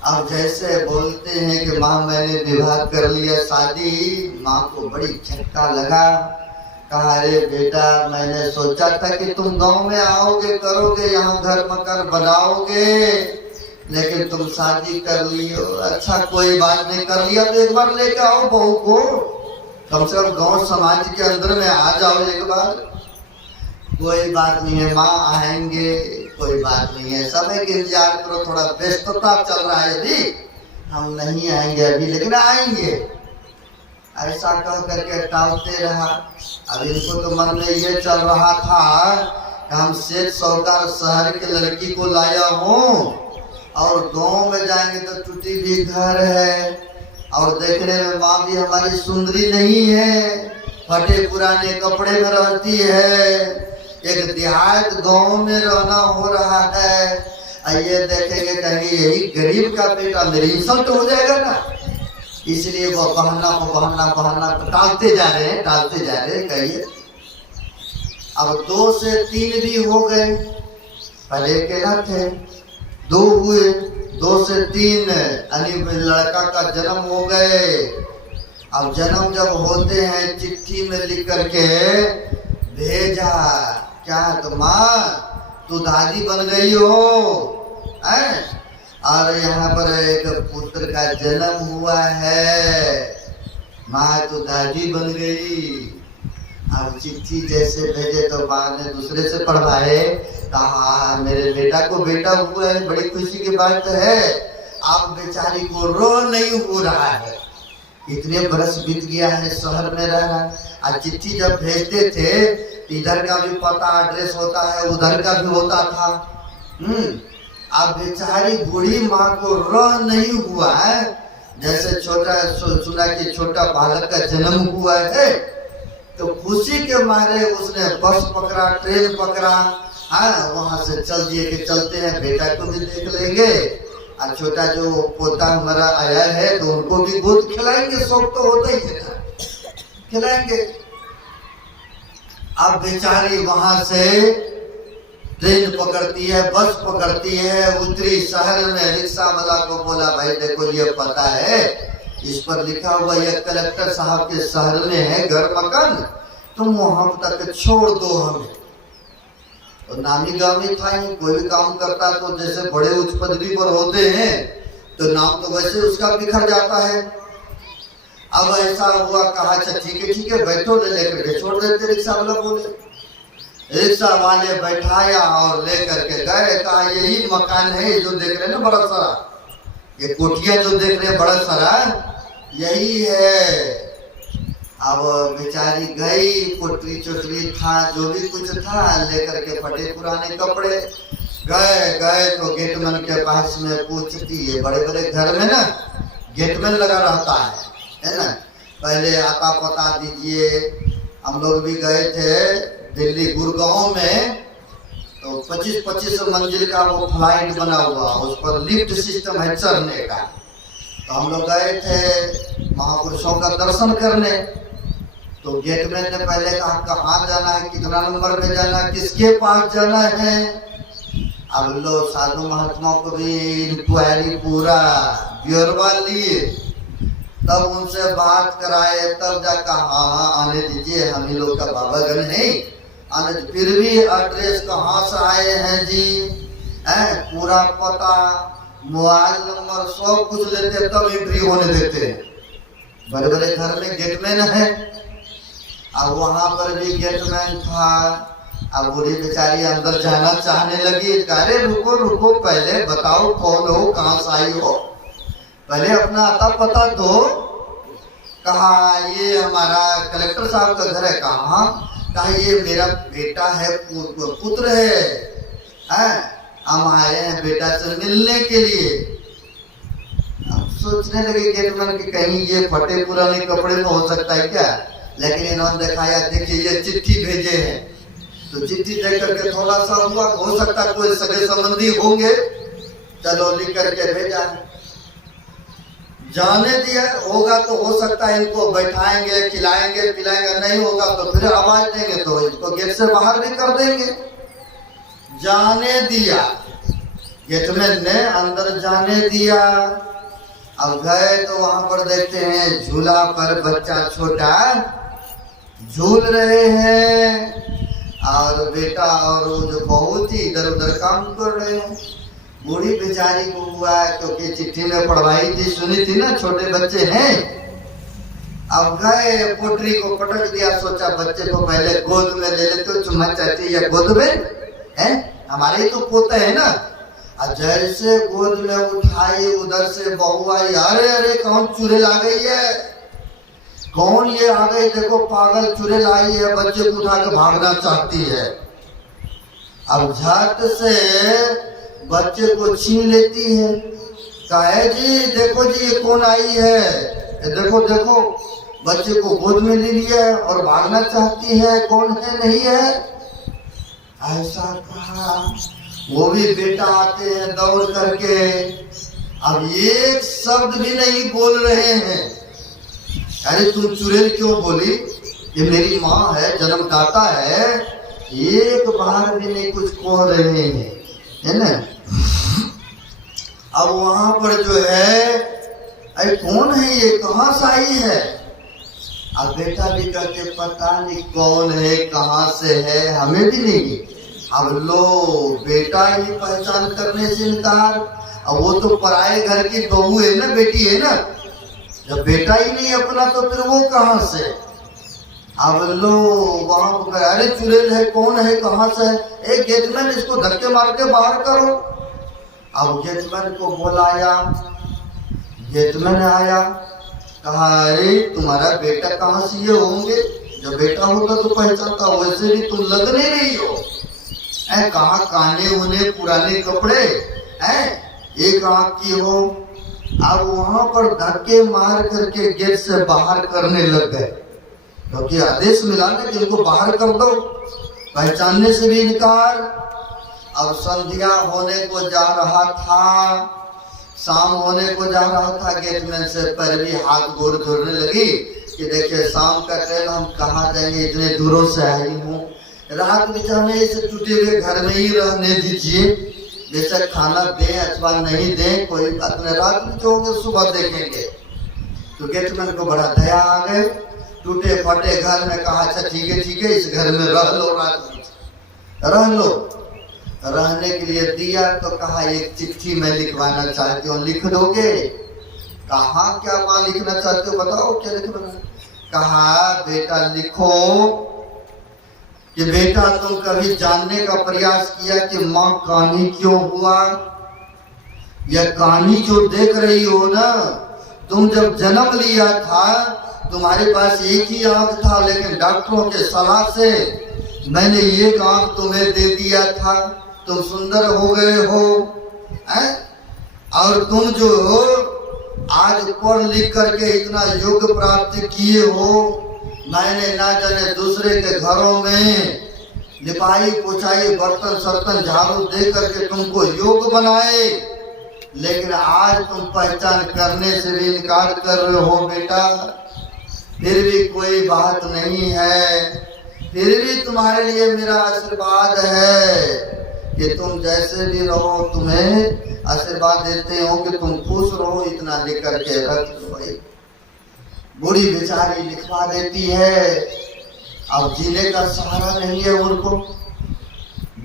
अब जैसे बोलते हैं कि माँ मैंने विवाह कर लिया शादी, माँ को बड़ी झटका लगा। कहा अरे बेटा मैंने सोचा था कि तुम गांव में आओगे, करोगे, यहाँ घर मकान बनाओगे, लेकिन तुम शादी कर लियो। अच्छा कोई बात नहीं, कर लिया तो एक बार लेके आओ बहू को, कम से कम गांव समाज के अंदर में आ जाओ एक बार। कोई बात नहीं है माँ, आएंगे, कोई बात नहीं है, समय के इंतजार करो, थोड़ा व्यस्तता चल रहा है अभी, हम नहीं आएंगे अभी लेकिन आएंगे। ऐसा कह करके टालते रहा। अब इनको तो मन में ये चल रहा था कि हम सेठ साहूकार शहर के लड़की को लाया हूँ और गांव में जाएंगे तो टूटी भी घर है और देखने में माँ भी हमारी सुंदरी नहीं है, फटे पुराने कपड़े में रहती है, एक देहात गांव में रहना हो रहा है। ये देखेंगे कहेंगे यही गरीब का बेटा, मेरी इंसल्ट हो जाएगा ना, इसलिए वो बहाना टालते जा रहे हैं। कहिए अब 2 से 3 भी हो गए, पहले अकेला थे, 2 हुए, 2 से 3 यानी लड़का का जन्म हो गए। अब जन्म जब होते हैं चिट्ठी में लिख करके भेजा, क्या तो माँ तू दादी बन गई हो है? और यहाँ पर एक पुत्र का जन्म हुआ है, माँ तो दादी बन गई। अब चिट्ठी जैसे भेजे तो माँ ने दूसरे से पढ़वाए, कहा मेरे बेटा को बेटा हुआ है, बड़ी खुशी की बात है। अब बेचारी को रो नहीं हो रहा है, इतने बरस बीत गया है शहर में रह रहा। आज चिट्ठी जब भेजते थे इधर का भी पता एड्रेस होता है, उधर का भी होता था। अब बेचारी बूढ़ी माँ को रह नहीं हुआ है, जैसे छोटा सुना कि छोटा बालक का जन्म हुआ है, तो खुशी के मारे उसने बस पकड़ा, ट्रेन पकड़ा, हाँ वहां से चल दिए कि चलते हैं बेटा को भी देख लेंगे और छोटा जो पोता हमारा आया है तो उनको भी गोद खिलाएंगे, शौक तो होता ही है ना, खिलाएंगे। अब बेचारी वहां से ट्रेन पकड़ती है, बस पकड़ती है, उतरी शहर में, रिक्शा वाला को बोला भाई देखो ये पता है, इस पर लिखा हुआ ये कलेक्टर साहब के शहर में है घर मकान, तुम वहां तक छोड़ दो हमें। तो नामी गामी था ही, कोई भी काम करता तो जैसे बड़े उच्च पदवी पर होते हैं तो नाम तो वैसे उसका बिखर जाता है। अब ऐसा हुआ, कहा अच्छा ठीक है बैठो, ले लेकर के छोड़ देते। रिक्शा वाला बोले, रिक्शा वाले बैठाया और लेकर के गए, कहा यही मकान है जो देख रहे हैं ना बड़ा सारा, ये कोठिया जो देख रहे हैं बड़ा सारा यही है। अब बेचारी गई, पोटरी चोटरी था जो भी कुछ था लेकर के, फटे पुराने कपड़े, गए तो गेटमैन के पास में पूछती है, बड़े बड़े घर में ना गेटमैन लगा रहता है ना, पहले आता पता दीजिए। हम लोग भी गए थे दिल्ली गुड़गांव में, तो 25-25 मंजिल का वो फ्लाइट बना हुआ, उस पर लिफ्ट सिस्टम है चढ़ने का। तो हम लोग गए थे महापुरुषों का दर्शन करने, तो गेटमैन ने पहले कहा कहाँ जाना है, कितना नंबर में जाना है, किसके पास जाना है। अब लोग साधु महात्माओं को भी इंक्वायरी पूरा ब्यौरा लिए, तब उनसे बात कराए, तब जाकर हाँ आने दीजिए, हम ही लोग का बाबागण है आने। फिर भी एड्रेस कहाँ से आए हैं जी, पूरा पता, मोबाइल नंबर सब कुछ लेते तब एंट्री होने देते हैं। बड़े बड़े घर में गेटमैन है, अब वहां पर भी गेटमैन था। अब बूढ़ी बेचारी अंदर जाना चाहने लगी, अरे रुको पहले बताओ कौन हो, कहाँ से आई हो, पहले अपना आता पता दो। कहा ये हमारा कलेक्टर साहब का घर है। कहा कहा ये मेरा बेटा है, पुत्र है, हम आए हैं बेटा से मिलने के लिए। अब सोचने लगे गेटमैन कि कहीं ये फटे पुराने कपड़े में हो सकता है क्या, लेकिन इन्होंने दिखाया, देखिए ये चिट्ठी भेजे हैं। तो चिट्ठी देख करके थोड़ा सा हुआ, हो सकता है कोई सगे संबंधी होंगे, चलो लिख करके भेजा। जाने दिया, होगा तो हो सकता है इनको बैठाएंगे, खिलाएंगे पिलाएंगे, नहीं होगा तो फिर आवाज देंगे तो इसको गेट से बाहर भी कर देंगे। जाने दिया, गेटमैन ने अंदर जाने दिया। अब गए तो वहां पर देखते हैं झूला पर बच्चा छोटा झूल रहे हैं और बेटा और जो बहुत ही इधर उधर काम कर रहे हैं। बूढ़ी बेचारी को हुआ क्योंकि चिट्ठी में पढ़वाई थी, सुनी थी ना, छोटे बच्चे हैं। अब गए पोटरी को पटक दिया, सोचा बच्चे को पहले गोद में ले लेते, चुम्मा चाटी या गोद में है, हमारे ही तो पोते है ना। और जैसे गोद में उठाई उधर से बहू आई, अरे अरे कौन चुड़ैल आ गई है, कौन ये आ गई, देखो पागल चुड़ैल आई है, बच्चे को उठा के भागना चाहती है। अब झट से बच्चे को छीन लेती है, कहे जी देखो जी ये कौन आई है, देखो देखो, बच्चे को गोद में ले लिया और भागना चाहती है, कौन है नहीं है, ऐसा कहा। वो भी बेटा आते हैं दौड़ करके, अब एक शब्द भी नहीं बोल रहे हैं। अरे तुम चुड़ैल क्यों बोली, ये मेरी माँ है, जन्मदाता है, एक बार भी नहीं कुछ कह रहे हैं, है ना। अब वहां पर जो है, अरे कौन है ये, कहाँ से आई है। अब बेटा भी कहते पता नहीं कौन है, कहाँ से है, हमें भी नहीं। अब लो बेटा ही पहचान करने से इनकार। अब वो तो पराए घर की बहू है ना, बेटी है ना, जब बेटा ही नहीं अपना तो फिर वो कहाँ से। अब लो वहां पर, अरे चुड़ैल है, कौन है, कहाँ से है, एक गेटमैन इसको धक्के मार के बाहर करो। अब गेटमैन को बुलाया, गेटमैन आया, कहा अरे तुम्हारा बेटा कहाँ से ये होंगे, जब बेटा होता तो पहचानता, वैसे भी तुम लग नहीं रही हो, कहाँ काने उने पुराने कपड़े हैं, एक आंख की हो। अब वहां पर धक्के मार करके गेट से बाहर करने लग गए, क्योंकि आदेश मिला ना कि इनको बाहर कर दो, पहचानने से भी इनकार। अब संध्या होने को जा रहा था, शाम होने को जा रहा था, गेटमैन से पैर भी हाथ गोड़ जोड़ने लगी कि देखिए शाम का टाइम, हम कहाँ जाएंगे, इतने दूरों से आई हूँ, रात बिछाने इसे टूटे हुए घर में ही रहने दीजिए, जैसे खाना दें अथवा नहीं दें कोई बात नहीं, रात बिछोगे सुबह देखेंगे। तो गेटमैन को बड़ा दया आ गए, टूटे फटे घर में कहा अच्छा ठीक है इस घर में रह लो, रात रह लो। रहने के लिए दिया तो कहा एक चिट्ठी मैं लिखवाना चाहती हूँ, लिख दोगे। कहा क्या माँ लिखना चाहते हो, बताओ क्या लिखना। कहा बेटा लिखो कि बेटा तुम कभी जानने का प्रयास किया कि माँ कान्ही क्यों हुआ। यह कान्ही जो देख रही हो ना, तुम जब जन्म लिया था तुम्हारे पास एक ही आंख था, लेकिन डॉक्टरों के सलाह से मैंने एक आंख तुम्हें दे दिया था, तुम सुंदर हो गए हो, और तुम जो आज पढ़ लिख करके इतना योग प्राप्त किए हो, मैंने ना जाने दूसरे के घरों में लिपाई पुछाई बर्तन सर्तन झाड़ू दे करके तुमको योग बनाए, लेकिन आज तुम पहचान करने से भी इनकार कर रहे हो बेटा। फिर भी कोई बात नहीं है, फिर भी तुम्हारे लिए मेरा आशीर्वाद है कि तुम जैसे भी रहो, तुम्हें आशीर्वाद देते हो कि तुम खुश रहो, इतना लेकर के रख दो। बूढ़ी बेचारी लिखवा देती है। अब जीने का सहारा नहीं है उनको,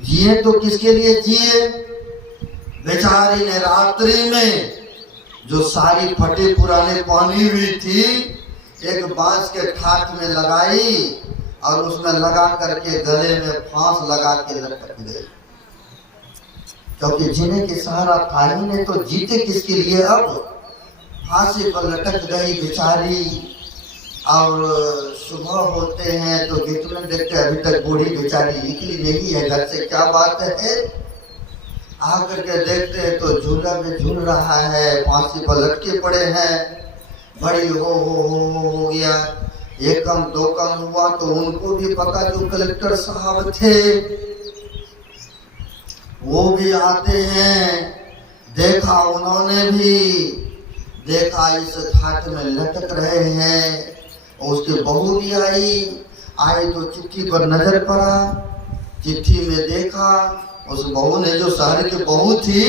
जिए तो किसके लिए जिए। बेचारी ने रात्रि में जो सारी फटे पुराने पहनी हुई थी एक बांस के ठाठ में लगाई और उसमें लगा करके गले में फांस लगा के लटक गई, क्योंकि जीने के सहारा था ही नहीं, तो जीते किसके लिए। अब फांसी पर लटक गई बेचारी। और सुबह होते हैं तो गीत में देखते अभी तक बूढ़ी बेचारी निकली नहीं है घर से, क्या बात है। आकर के देखते हैं तो झूला में झूल रहा है, फांसी पर लटके पड़े हैं। बड़ी हो गया। एक कम दो कम हुआ तो उनको भी पता, जो कलेक्टर साहब थे वो भी आते हैं। देखा, उन्होंने भी देखा इस घाट में लटक रहे हैं। उसकी बहू भी आई तो चिट्ठी पर नजर पड़ा। चिट्ठी में देखा, उस बहू ने, जो शहर की बहू थी,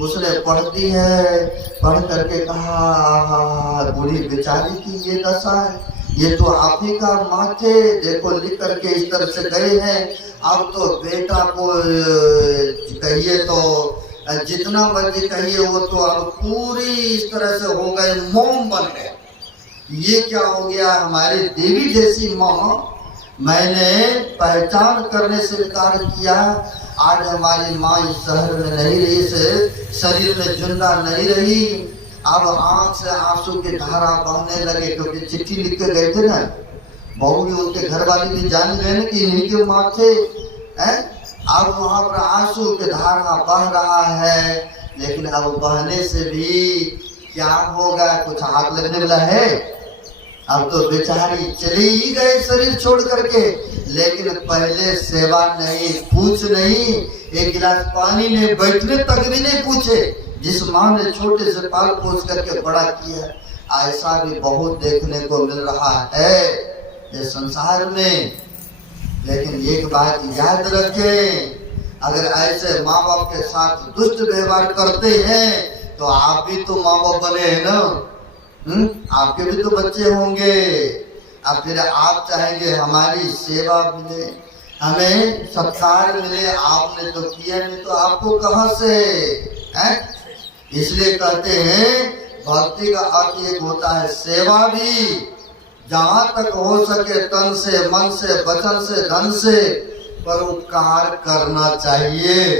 उसने पढ़ दी है। पढ़ करके कहा, बूढ़ी बेचारी की ये दशा है, ये तो आप ही का माँ थे, देखो लिख करके इस तरह से गए हैं। अब तो बेटा को कहिए तो जितना मर्जी कहिए, वो तो अब पूरी इस तरह से हो गए, मोम बन गए। ये क्या हो गया, हमारी देवी जैसी माँ मैंने पहचान करने से इनकार किया। आज हमारी माँ इस शहर में नहीं रही, इस शरीर में जिंदा नहीं रही। अब आंख से आंसू की धारा बहने लगे, क्योंकि चिट्ठी लिख के गए थे ना। बहू भी, उनके घर वाले भी जान गए ना कि इन्हीं के माँ थे। अब वहाँ पर आंसू की धारा बह रहा है, लेकिन अब बहने से भी क्या होगा, कुछ हाथ लगने वाला है। अब तो बेचारी चली ही गए शरीर छोड़ करके, लेकिन पहले सेवा नहीं, पूछ नहीं, एक गिलास पानी ने बैठने तक भी नहीं पूछे। जिस माँ ने छोटे से पाल पोस करके बड़ा किया, ऐसा भी बहुत देखने को मिल रहा है ये संसार में। लेकिन एक बात याद रखें, अगर ऐसे माँ बाप के साथ दुष्ट व्यवहार करते हैं तो आप भी तो माँ बाप बने हैं ना। आपके भी तो बच्चे होंगे। अब फिर आप चाहेंगे हमारी सेवा मिले, हमें सत्कार मिले, आपने तो किया नहीं तो आपको कहाँ से है। इसलिए कहते हैं भक्ति का अर्थ एक होता है सेवा भी, जहाँ तक हो सके तन से, मन से, वचन से, धन से परोपकार करना चाहिए।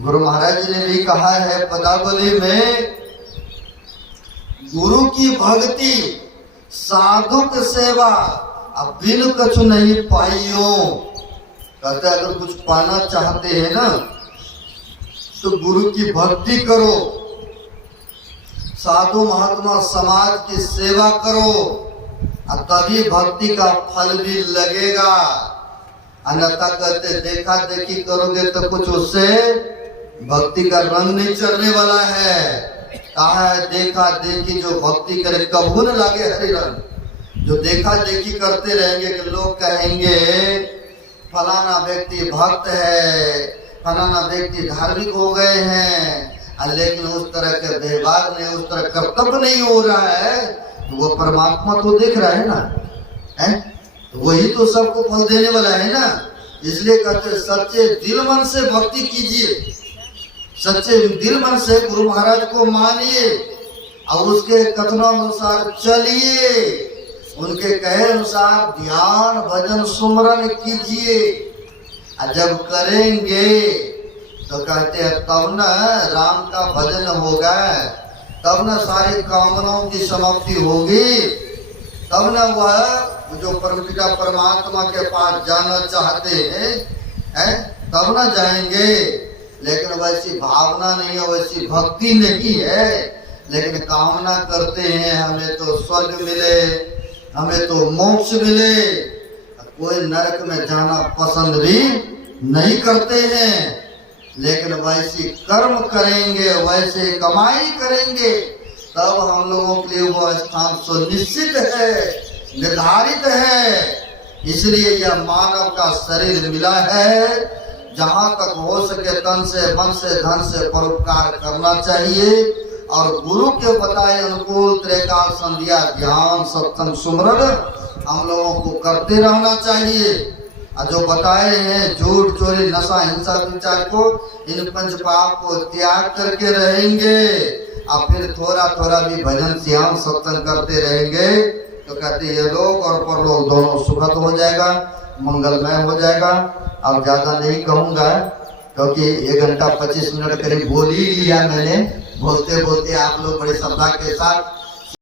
गुरु महाराज जी ने भी कहा है पदावली में, गुरु की भक्ति साधुक सेवा अब बिन कछु नहीं पाइयो। कहते अगर कुछ पाना चाहते हैं ना तो गुरु की भक्ति करो, साधु महात्मा समाज की सेवा करो, और तभी भक्ति का फल भी लगेगा। अन्यथा कहते देखा देखी करोगे तो कुछ उससे भक्ति का रंग नहीं चढ़ने वाला है। कहा है देखा देखी जो भक्ति करे कभू न लगे हरि रंग। जो देखा देखी करते रहेंगे कि लोग कहेंगे फलाना व्यक्ति भक्त है, फलाना व्यक्ति धार्मिक हो गए हैं, लेकिन उस तरह के व्यवहार नहीं, उस तरह कर्तव्य नहीं हो रहा है, तो वो परमात्मा तो देख रहा है ना, है तो वही तो सबको फल देने वाला है ना। इसलिए कहते सच्चे दिल मन से भक्ति कीजिए, सच्चे दिल मन से गुरु महाराज को मानिए और उसके कथनानुसार चलिए, उनके कहे अनुसार ध्यान भजन सुमरन कीजिए। और जब करेंगे तो कहते हैं तब न राम का भजन होगा, तब न सारी कामनाओं की समाप्ति होगी, तब न वह जो परमपिता परमात्मा के पास जाना चाहते हैं तब न जाएंगे। लेकिन वैसी भावना नहीं है, वैसी भक्ति नहीं है, लेकिन कामना करते हैं हमें तो स्वर्ग मिले, हमें तो मोक्ष मिले। कोई नरक में जाना पसंद भी नहीं करते हैं, लेकिन वैसी कर्म करेंगे, वैसे कमाई करेंगे, तब हम लोगों के लिए वो स्थान सुनिश्चित है, निर्धारित है। इसलिए यह मानव का शरीर मिला है, जहाँ तक हो सके तन से, मन से, धन से परोपकार करना चाहिए। और गुरु के बताए अनुकूल त्रिकाल संध्या ध्यान सत्संग सुमरन हम लोगों को करते रहना चाहिए। और जो बताए हैं झूठ चोरी नशा हिंसा विचार को, इन पंच पाप को त्याग करके रहेंगे और फिर थोड़ा थोड़ा भी भजन ध्यान सत्संग करते रहेंगे तो कहते ये लोग और परलोक दोनों सुखद हो जाएगा, मंगलमय हो जाएगा। अब ज्यादा नहीं कहूँगा क्योंकि 1 घंटा 25 मिनट करीब बोल ही लिया मैंने। बोलते बोलते आप लोग बड़े श्रद्धा के साथ